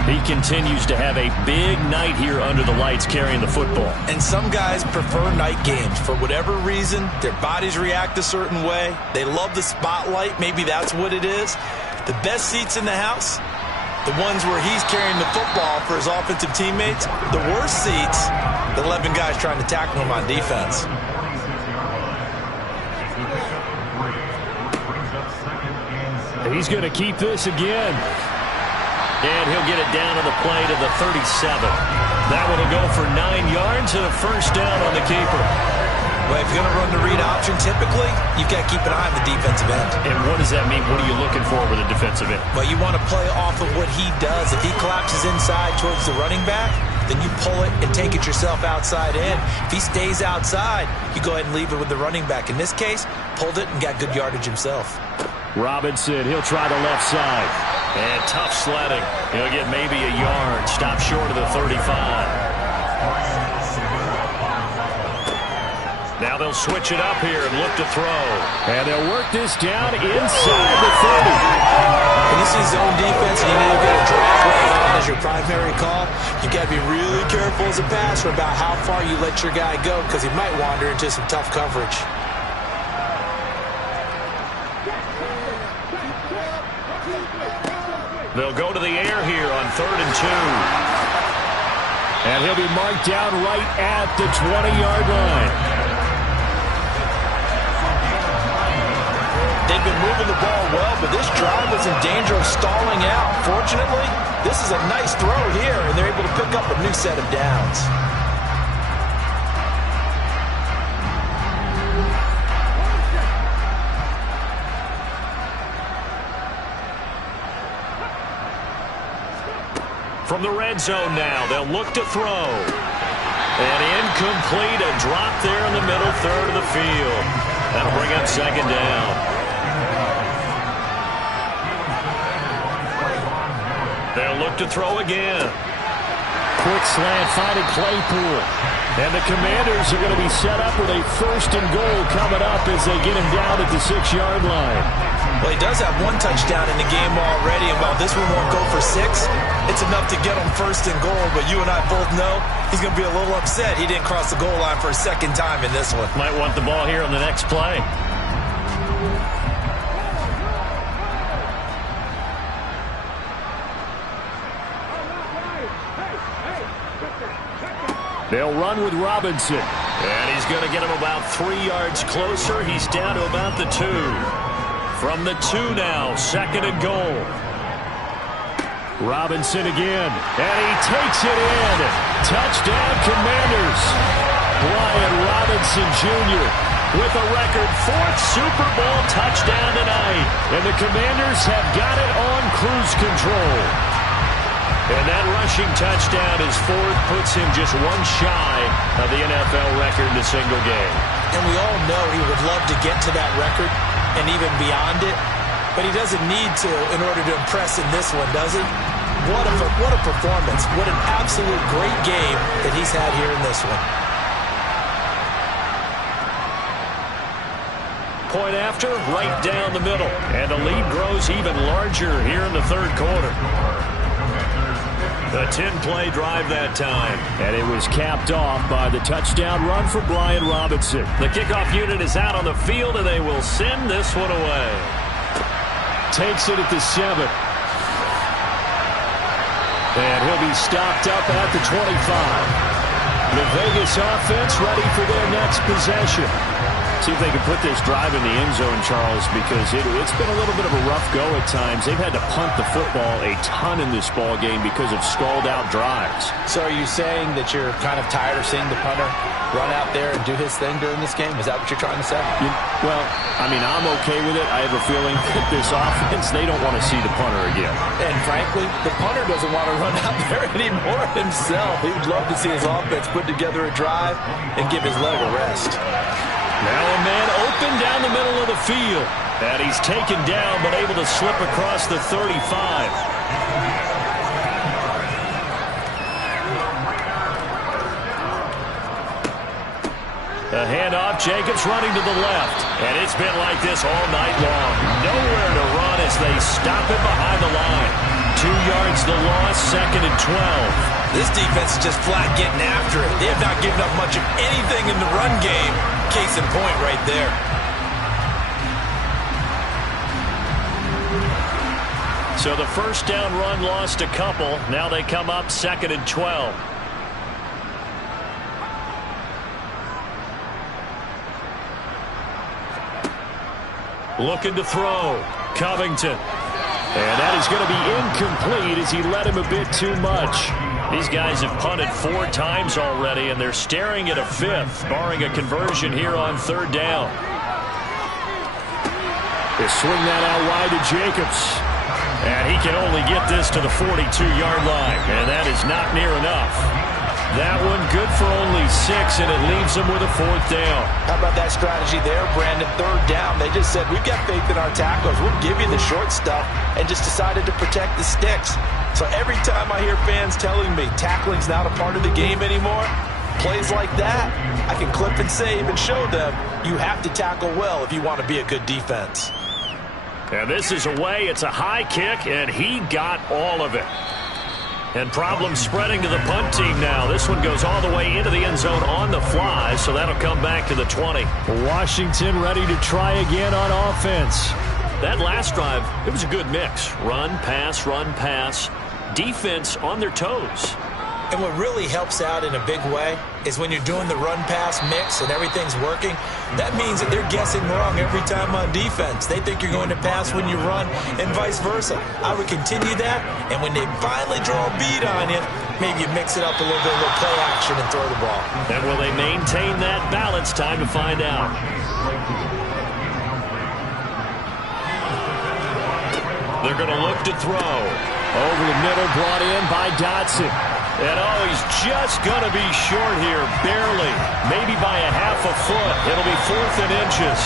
He continues to have a big night here under the lights carrying the football. And some guys prefer night games. For whatever reason, their bodies react a certain way. They love the spotlight. Maybe that's what it is. The best seats in the house, the ones where he's carrying the football for his offensive teammates. The worst seats, the 11 guys trying to tackle him on defense. He's going to keep this again. And he'll get it down to the play to the 37. That one will go for 9 yards and a 1st down on the keeper. Well, if you're going to run the read option, typically, you've got to keep an eye on the defensive end. And what does that mean? What are you looking for with a defensive end? Well, you want to play off of what he does. If he collapses inside towards the running back, then you pull it and take it yourself outside in. If he stays outside, you go ahead and leave it with the running back. In this case, pulled it and got good yardage himself. Robinson, he'll try the left side. And tough sledding. He'll get maybe a yard. Stop short of the 35. Now they'll switch it up here and look to throw. And they'll work this down inside the 30. When this is zone defense and you know you've got a drag right on as your primary call, you've got to be really careful as a passer about how far you let your guy go because he might wander into some tough coverage. They'll go to the air here on 3rd and 2. And he'll be marked down right at the 20-yard line. They've been moving the ball well, but this drive was in danger of stalling out. Fortunately, this is a nice throw here, and they're able to pick up a new set of downs. From the red zone now, they'll look to throw. And incomplete, a drop there in the middle third of the field. That'll bring up 2nd down. They'll look to throw again. Quick slant finding Claypool. And the Commanders are going to be set up with a 1st and goal coming up as they get him down at the 6-yard line. Well, he does have 1 touchdown in the game already, and while this one won't go for 6, it's enough to get him 1st and goal. But you and I both know he's going to be a little upset he didn't cross the goal line for a 2nd time in this one. Might want the ball here on the next play. They'll run with Robinson. And he's going to get him about 3 yards closer. He's down to about the 2. From the 2 now, 2nd and goal. Robinson again, and he takes it in. Touchdown, Commanders. Brian Robinson Jr. with a record 4th Super Bowl touchdown tonight. And the Commanders have got it on cruise control. And that rushing touchdown, his 4th, puts him just 1 shy of the NFL record in a single game. And we all know he would love to get to that record and even beyond it, but he doesn't need to in order to impress in this one, does he? What a performance. What an absolute great game that he's had here in this one. Point after, right down the middle. And the lead grows even larger here in the 3rd quarter. A 10-play drive that time. And it was capped off by the touchdown run for Brian Robinson. The kickoff unit is out on the field, and they will send this one away. Takes it at the 7. And he'll be stopped up at the 25. The Vegas offense ready for their next possession. See if they can put this drive in the end zone, Charles, because it's been a little bit of a rough go at times. They've had to punt the football a ton in this ball game because of stalled-out drives. So are you saying that you're kind of tired of seeing the punter run out there and do his thing during this game? Is that what you're trying to say? Well, I mean, I'm okay with it. I have a feeling that this offense, they don't want to see the punter again. And frankly, the punter doesn't want to run out there anymore himself. He would love to see his offense put together a drive and give his leg a rest. Now a man open down the middle of the field. And he's taken down but able to slip across the 35. A handoff, Jacobs running to the left. And it's been like this all night long. Nowhere to run as they stop it behind the line. 2 yards the loss, 2nd and 12. This defense is just flat getting after it. They have not given up much of anything in the run game. Case in point right there. So the first down run lost a couple. Now they come up 2nd and 12. Looking to throw. Covington. And that is going to be incomplete as he led him a bit too much. These guys have punted 4 times already, and they're staring at a 5th, barring a conversion here on 3rd down. They swing that out wide to Jacobs. And he can only get this to the 42-yard line, and that is not near enough. That one good for only 6, and it leaves them with a 4th down. How about that strategy there, Brandon? 3rd down. They just said, we've got faith in our tackles. We'll give you the short stuff, and just decided to protect the sticks. So every time I hear fans telling me tackling's not a part of the game anymore, plays like that, I can clip and save and show them you have to tackle well if you want to be a good defense. And this is away. It's a high kick, and he got all of it. And problems spreading to the punt team now. This one goes all the way into the end zone on the fly, so that'll come back to the 20. Washington ready to try again on offense. That last drive, it was a good mix. Run, pass, defense on their toes. And what really helps out in a big way is when you're doing the run-pass mix and everything's working, that means that they're guessing wrong every time on defense. They think you're going to pass when you run and vice versa. I would continue that, and when they finally draw a bead on you, maybe you mix it up a little bit, a little play action and throw the ball. And will they maintain that balance? Time to find out. They're going to look to throw. Over the middle, brought in by Dotson. And oh, he's just going to be short here, barely. Maybe by a half a foot. It'll be 4th and inches.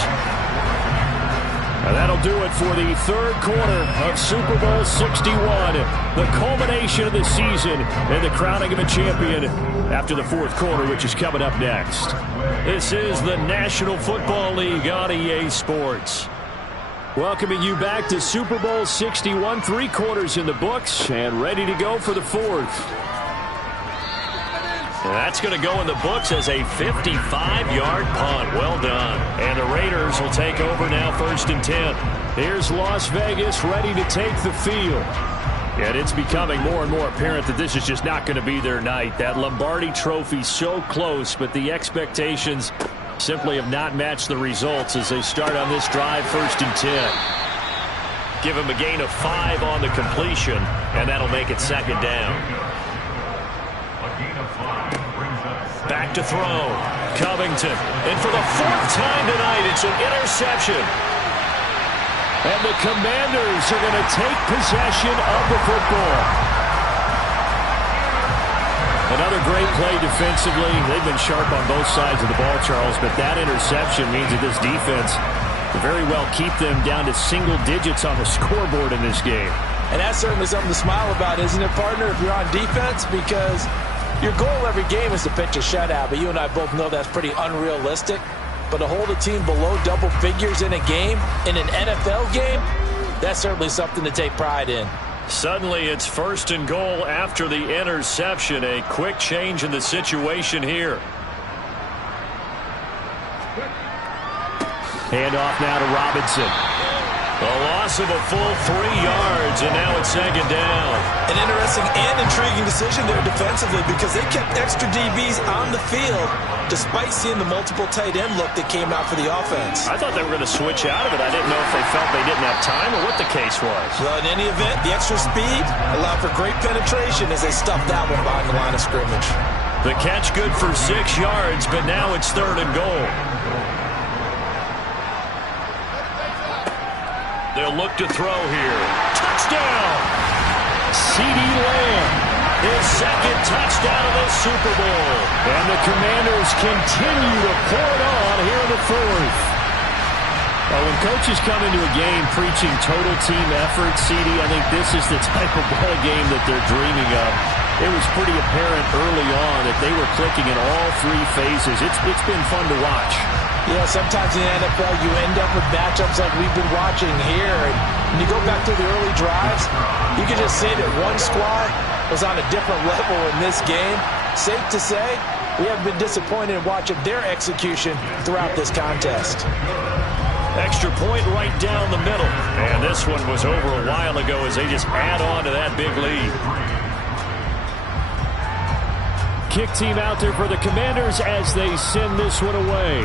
And that'll do it for the 3rd quarter of Super Bowl 61. The culmination of the season and the crowning of a champion after the 4th quarter, which is coming up next. This is the National Football League on EA Sports. Welcoming you back to Super Bowl 61, 3 quarters in the books, and ready to go for the 4th. And that's going to go in the books as a 55-yard punt. Well done. And the Raiders will take over now 1st and 10. Here's Las Vegas ready to take the field. And it's becoming more and more apparent that this is just not going to be their night. That Lombardi trophy so close, but the expectations simply have not matched the results as they start on this drive, 1st and 10. Give him a gain of 5 on the completion, and that'll make it 2nd down. Back to throw. Covington. And for the 4th time tonight, it's an interception. And the Commanders are going to take possession of the football. Another great play defensively. They've been sharp on both sides of the ball, Charles, but that interception means that this defense will very well keep them down to single digits on the scoreboard in this game. And that's certainly something to smile about, isn't it, partner, if you're on defense? Because your goal every game is to pitch a shutout, but you and I both know that's pretty unrealistic. But to hold a team below double figures in a game, in an NFL game, that's certainly something to take pride in. Suddenly it's 1st and goal after the interception. A quick change in the situation here. Handoff now to Robinson. A loss of a full 3 yards, and now it's 2nd down. An interesting and intriguing decision there defensively because they kept extra DBs on the field despite seeing the multiple tight end look that came out for the offense. I thought they were going to switch out of it. I didn't know if they felt they didn't have time or what the case was. Well, in any event, the extra speed allowed for great penetration as they stuffed that one behind the line of scrimmage. The catch good for 6 yards, but now it's 3rd and goal. They'll look to throw here. Touchdown! CeeDee Lamb, his 2nd touchdown of the Super Bowl. And the Commanders continue to pour it on here in the 4th. When coaches come into a game preaching total team effort, CD, I think this is the type of ball game that they're dreaming of. It was pretty apparent early on that they were clicking in all 3 phases. It's been fun to watch. Yeah, sometimes in the NFL you end up with matchups like we've been watching here. And when you go back to the early drives, you can just see that one squad was on a different level in this game. Safe to say, we haven't been disappointed in watching their execution throughout this contest. Extra point right down the middle. And this one was over a while ago as they just add on to that big lead. Kick team out there for the Commanders as they send this one away.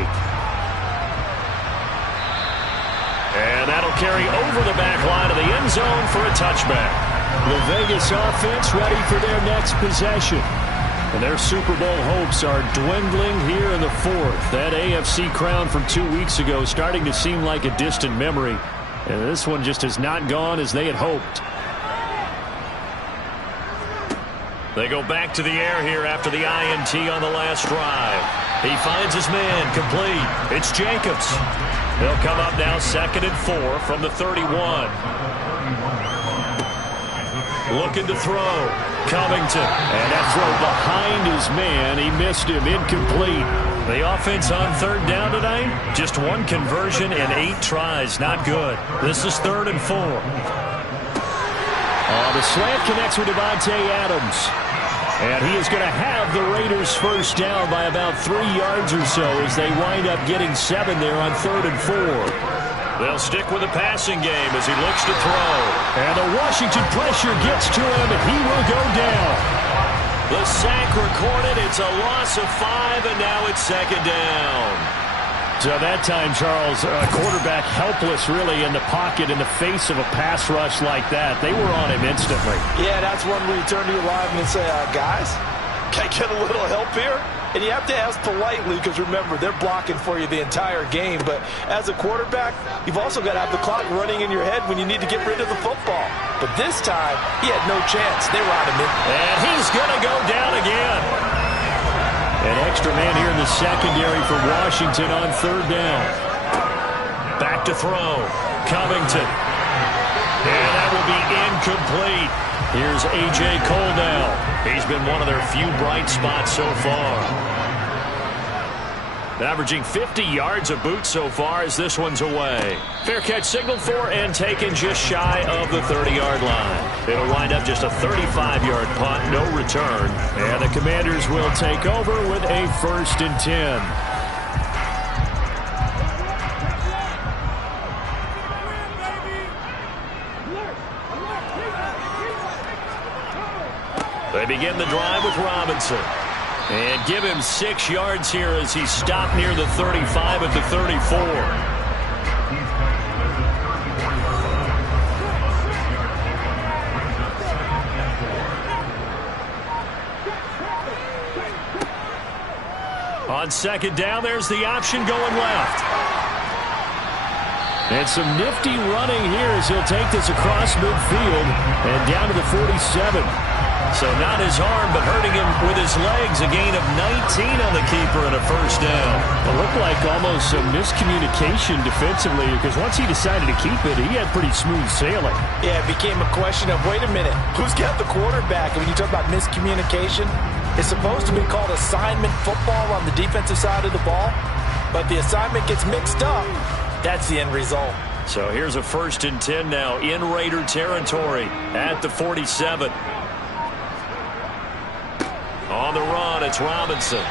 And that'll carry over the back line of the end zone for a touchback. The Vegas offense ready for their next possession. And their Super Bowl hopes are dwindling here in the 4th. That AFC crown from 2 weeks ago starting to seem like a distant memory. And this one just has not gone as they had hoped. They go back to the air here after the INT on the last drive. He finds his man complete. It's Jacobs. They'll come up now 2nd and 4 from the 31. Looking to throw. Covington. And that throw behind his man. He missed him. Incomplete. The offense on 3rd down tonight. Just 1 conversion and 8 tries. Not good. This is 3rd and 4. The slant connects with Devontae Adams. And he is going to have the Raiders first down by about 3 yards or so as they wind up getting 7 there on 3rd and 4. They'll stick with the passing game as he looks to throw. And the Washington pressure gets to him, and he will go down. The sack recorded. It's a loss of 5, and now it's 2nd down. So that time, Charles, quarterback helpless really in the pocket in the face of a pass rush like that. They were on him instantly. Yeah, that's one where you turn to your lineman and say, guys, can I get a little help here? And you have to ask politely because, remember, they're blocking for you the entire game. But as a quarterback, you've also got to have the clock running in your head when you need to get rid of the football. But this time, he had no chance. They were on him. And he's going to go down again. An extra man here in the secondary for Washington on 3rd down. Back to throw. Covington. And that will be incomplete. Here's A.J. Cole now. He's been one of their few bright spots so far. Averaging 50 yards a boot so far as this one's away. Fair catch signaled for and taken just shy of the 30-yard line. It'll wind up just a 35-yard punt, no return. And the Commanders will take over with a 1st and 10. They begin the drive with Robinson. And give him 6 yards here as he stopped near the 35 at the 34. On second down, there's the option going left. And some nifty running here as he'll take this across midfield and down to the 47. So not his arm, but hurting him with his legs. A gain of 19 on the keeper and a first down. It looked like almost some miscommunication defensively because once he decided to keep it, he had pretty smooth sailing. Yeah, it became a question of, wait a minute, who's got the quarterback? And when you talk about miscommunication, it's supposed to be called assignment football on the defensive side of the ball, but the assignment gets mixed up. That's the end result. So here's a 1st and 10 now in Raider territory at the 47. On the run, it's Robinson.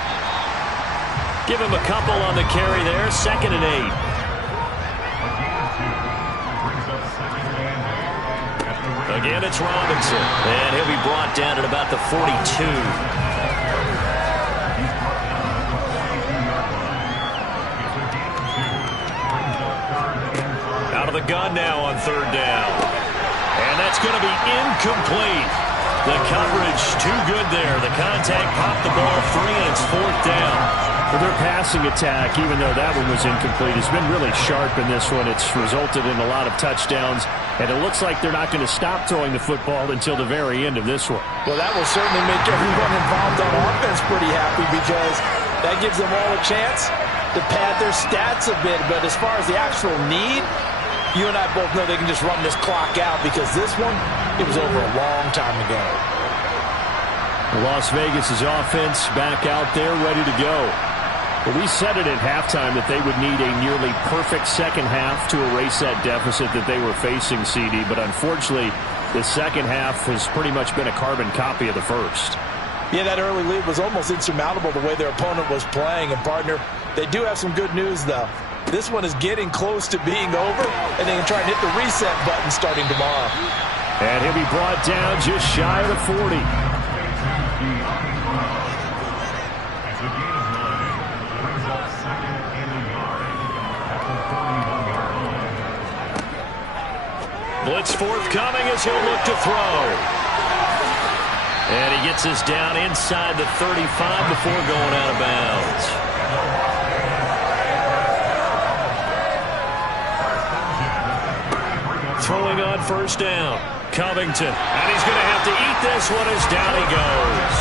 Give him a couple on the carry there. 2nd and 8. Again, it's Robinson. And he'll be brought down at about the 42. Out of the gun now on 3rd down. And that's going to be incomplete. The coverage too good there. The contact popped the ball free, and it's 4th down. Well, their passing attack, even though that one was incomplete, has been really sharp in this one. It's resulted in a lot of touchdowns, and it looks like they're not going to stop throwing the football until the very end of this one. Well, that will certainly make everyone involved on offense pretty happy because that gives them all a chance to pad their stats a bit. But as far as the actual need, you and I both know they can just run this clock out because this one, it was over a long time ago. Las Vegas' offense back out there ready to go. But we said it at halftime that they would need a nearly perfect second half to erase that deficit that they were facing, CD. But unfortunately, the second half has pretty much been a carbon copy of the first. Yeah, that early lead was almost insurmountable the way their opponent was playing. And, partner, they do have some good news, though. This one is getting close to being over, and they can try and hit the reset button starting tomorrow. And he'll be brought down just shy of the 40. Blitz forthcoming as he'll look to throw. And he gets us down inside the 35 before going out of bounds. Throwing on 1st down. Covington. And he's going to have to eat this one as down he goes.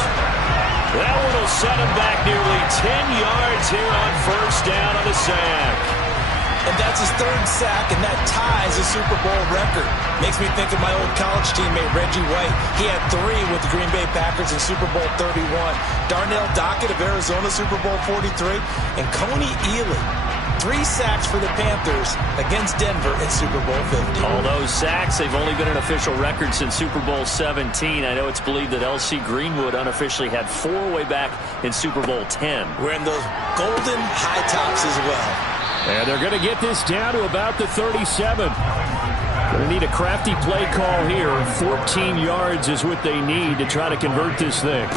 That one will set him back nearly 10 yards here on 1st down on the sack. And that's his 3rd sack, and that ties a Super Bowl record. Makes me think of my old college teammate, Reggie White. He had 3 with the Green Bay Packers in Super Bowl 31. Darnell Dockett of Arizona, Super Bowl 43. And Coney Ealy, 3 sacks for the Panthers against Denver in Super Bowl 50. All those sacks, they've only been an official record since Super Bowl 17. I know it's believed that LC Greenwood unofficially had 4 way back in Super Bowl 10. Wearing those golden high tops as well. And they're going to get this down to about the 37. Going to need a crafty play call here. 14 yards is what they need to try to convert this thing.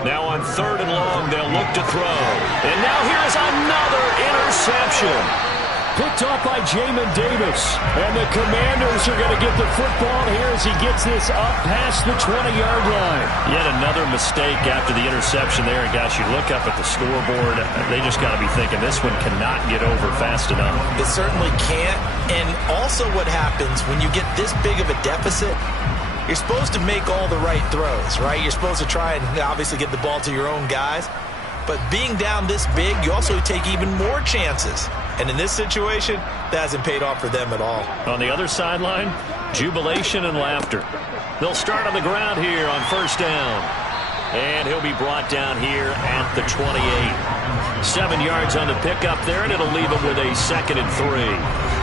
Now on 3rd and long, they'll look to throw. And now here's another interception. Picked off by Jamin Davis. And the Commanders are going to get the football here as he gets this up past the 20-yard line. Yet another mistake after the interception there. And gosh, you look up at the scoreboard, they just got to be thinking this one cannot get over fast enough. It certainly can't. And also what happens when you get this big of a deficit, you're supposed to make all the right throws, right? You're supposed to try and obviously get the ball to your own guys. But being down this big, you also take even more chances. And in this situation, that hasn't paid off for them at all. On the other sideline, jubilation and laughter. They'll start on the ground here on 1st down. And he'll be brought down here at the 28. 7 yards on the pickup there, and it'll leave him with a 2nd and 3.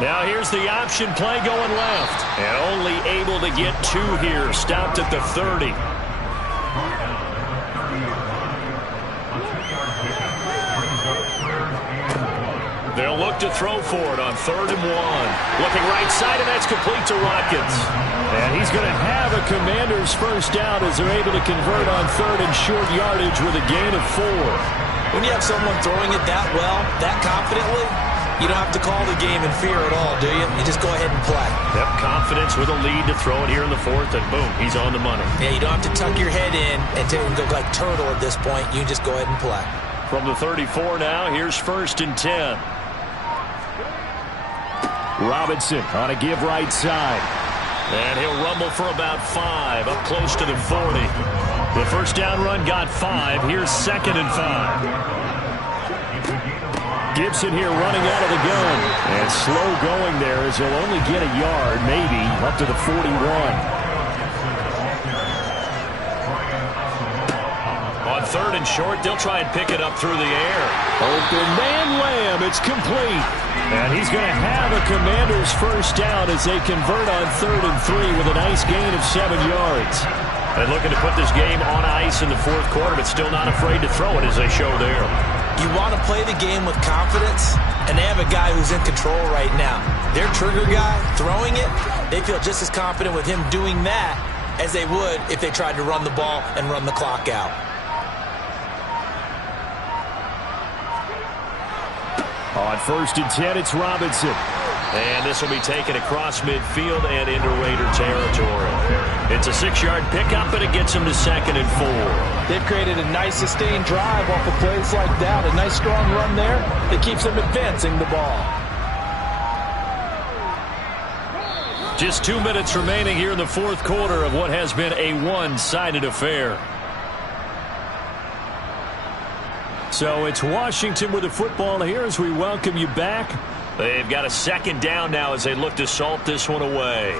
Now here's the option play going left. And only able to get 2 here. Stopped at the 30. They'll look to throw for it on 3rd and 1. Looking right side, and that's complete to Watkins. And he's going to have a Commanders first down as they're able to convert on 3rd and short yardage with a gain of 4. When you have someone throwing it that well, that confidently, you don't have to call the game in fear at all, do you? You just go ahead and play. Yep, confidence with a lead to throw it here in the 4th, and boom, he's on the money. Yeah, you don't have to tuck your head in and go like turtle at this point. You just go ahead and play. From the 34 now, here's 1st and 10. Robinson on a give right side. And he'll rumble for about 5, up close to the 40. The first down run got 5. Here's 2nd and 5. Gibson here running out of the gun. And slow going there as he'll only get a yard, maybe, up to the 41. On 3rd and short, they'll try and pick it up through the air. Open man Lamb, it's complete. And he's going to have a Commanders first down as they convert on 3rd and 3 with a nice gain of 7 yards. And looking to put this game on ice in the 4th quarter, but still not afraid to throw it as they show there. You want to play the game with confidence, and they have a guy who's in control right now. Their trigger guy throwing it, they feel just as confident with him doing that as they would if they tried to run the ball and run the clock out. On 1st and 10, it's Robinson. And this will be taken across midfield and into Raider territory. It's a 6-yard pickup, and it gets them to 2nd and 4. They've created a nice sustained drive off of plays like that. A nice strong run there that keeps them advancing the ball. Just 2 minutes remaining here in the 4th quarter of what has been a one-sided affair. So it's Washington with the football here as we welcome you back. They've got a 2nd down now as they look to salt this one away.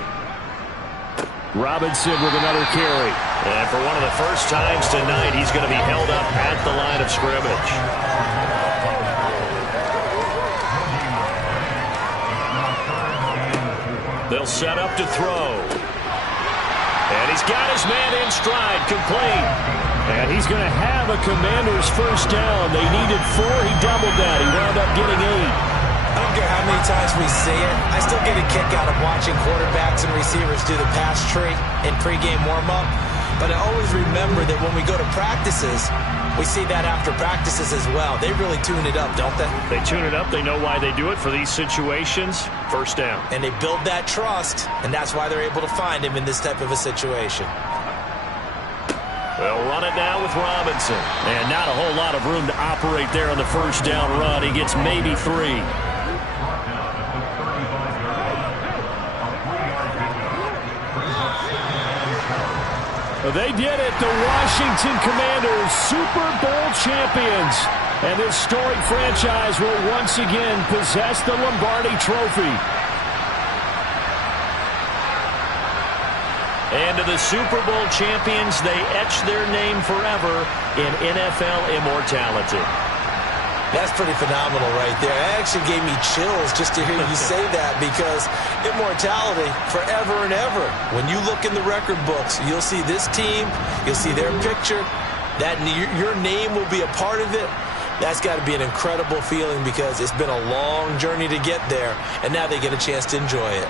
Robinson with another carry. And for one of the first times tonight, he's going to be held up at the line of scrimmage. They'll set up to throw. And he's got his man in stride, complete. And he's going to have a Commanders first down. They needed 4. He doubled that. He wound up getting 8. I don't care how many times we see it. I still get a kick out of watching quarterbacks and receivers do the pass tree in pregame warm-up. But I always remember that when we go to practices, we see that after practices as well. They really tune it up, don't they? They tune it up. They know why they do it for these situations. First down. And they build that trust, and that's why they're able to find him in this type of a situation. They'll run it now with Robinson. And not a whole lot of room to operate there on the first down run. He gets maybe 3. They did it. The Washington Commanders, Super Bowl champions. And this storied franchise will once again possess the Lombardi Trophy. And to the Super Bowl champions, they etch their name forever in NFL immortality. That's pretty phenomenal right there. It actually gave me chills just to hear you say that, because immortality forever and ever. When you look in the record books, you'll see this team, you'll see their picture, that your name will be a part of it. That's got to be an incredible feeling, because it's been a long journey to get there, and now they get a chance to enjoy it.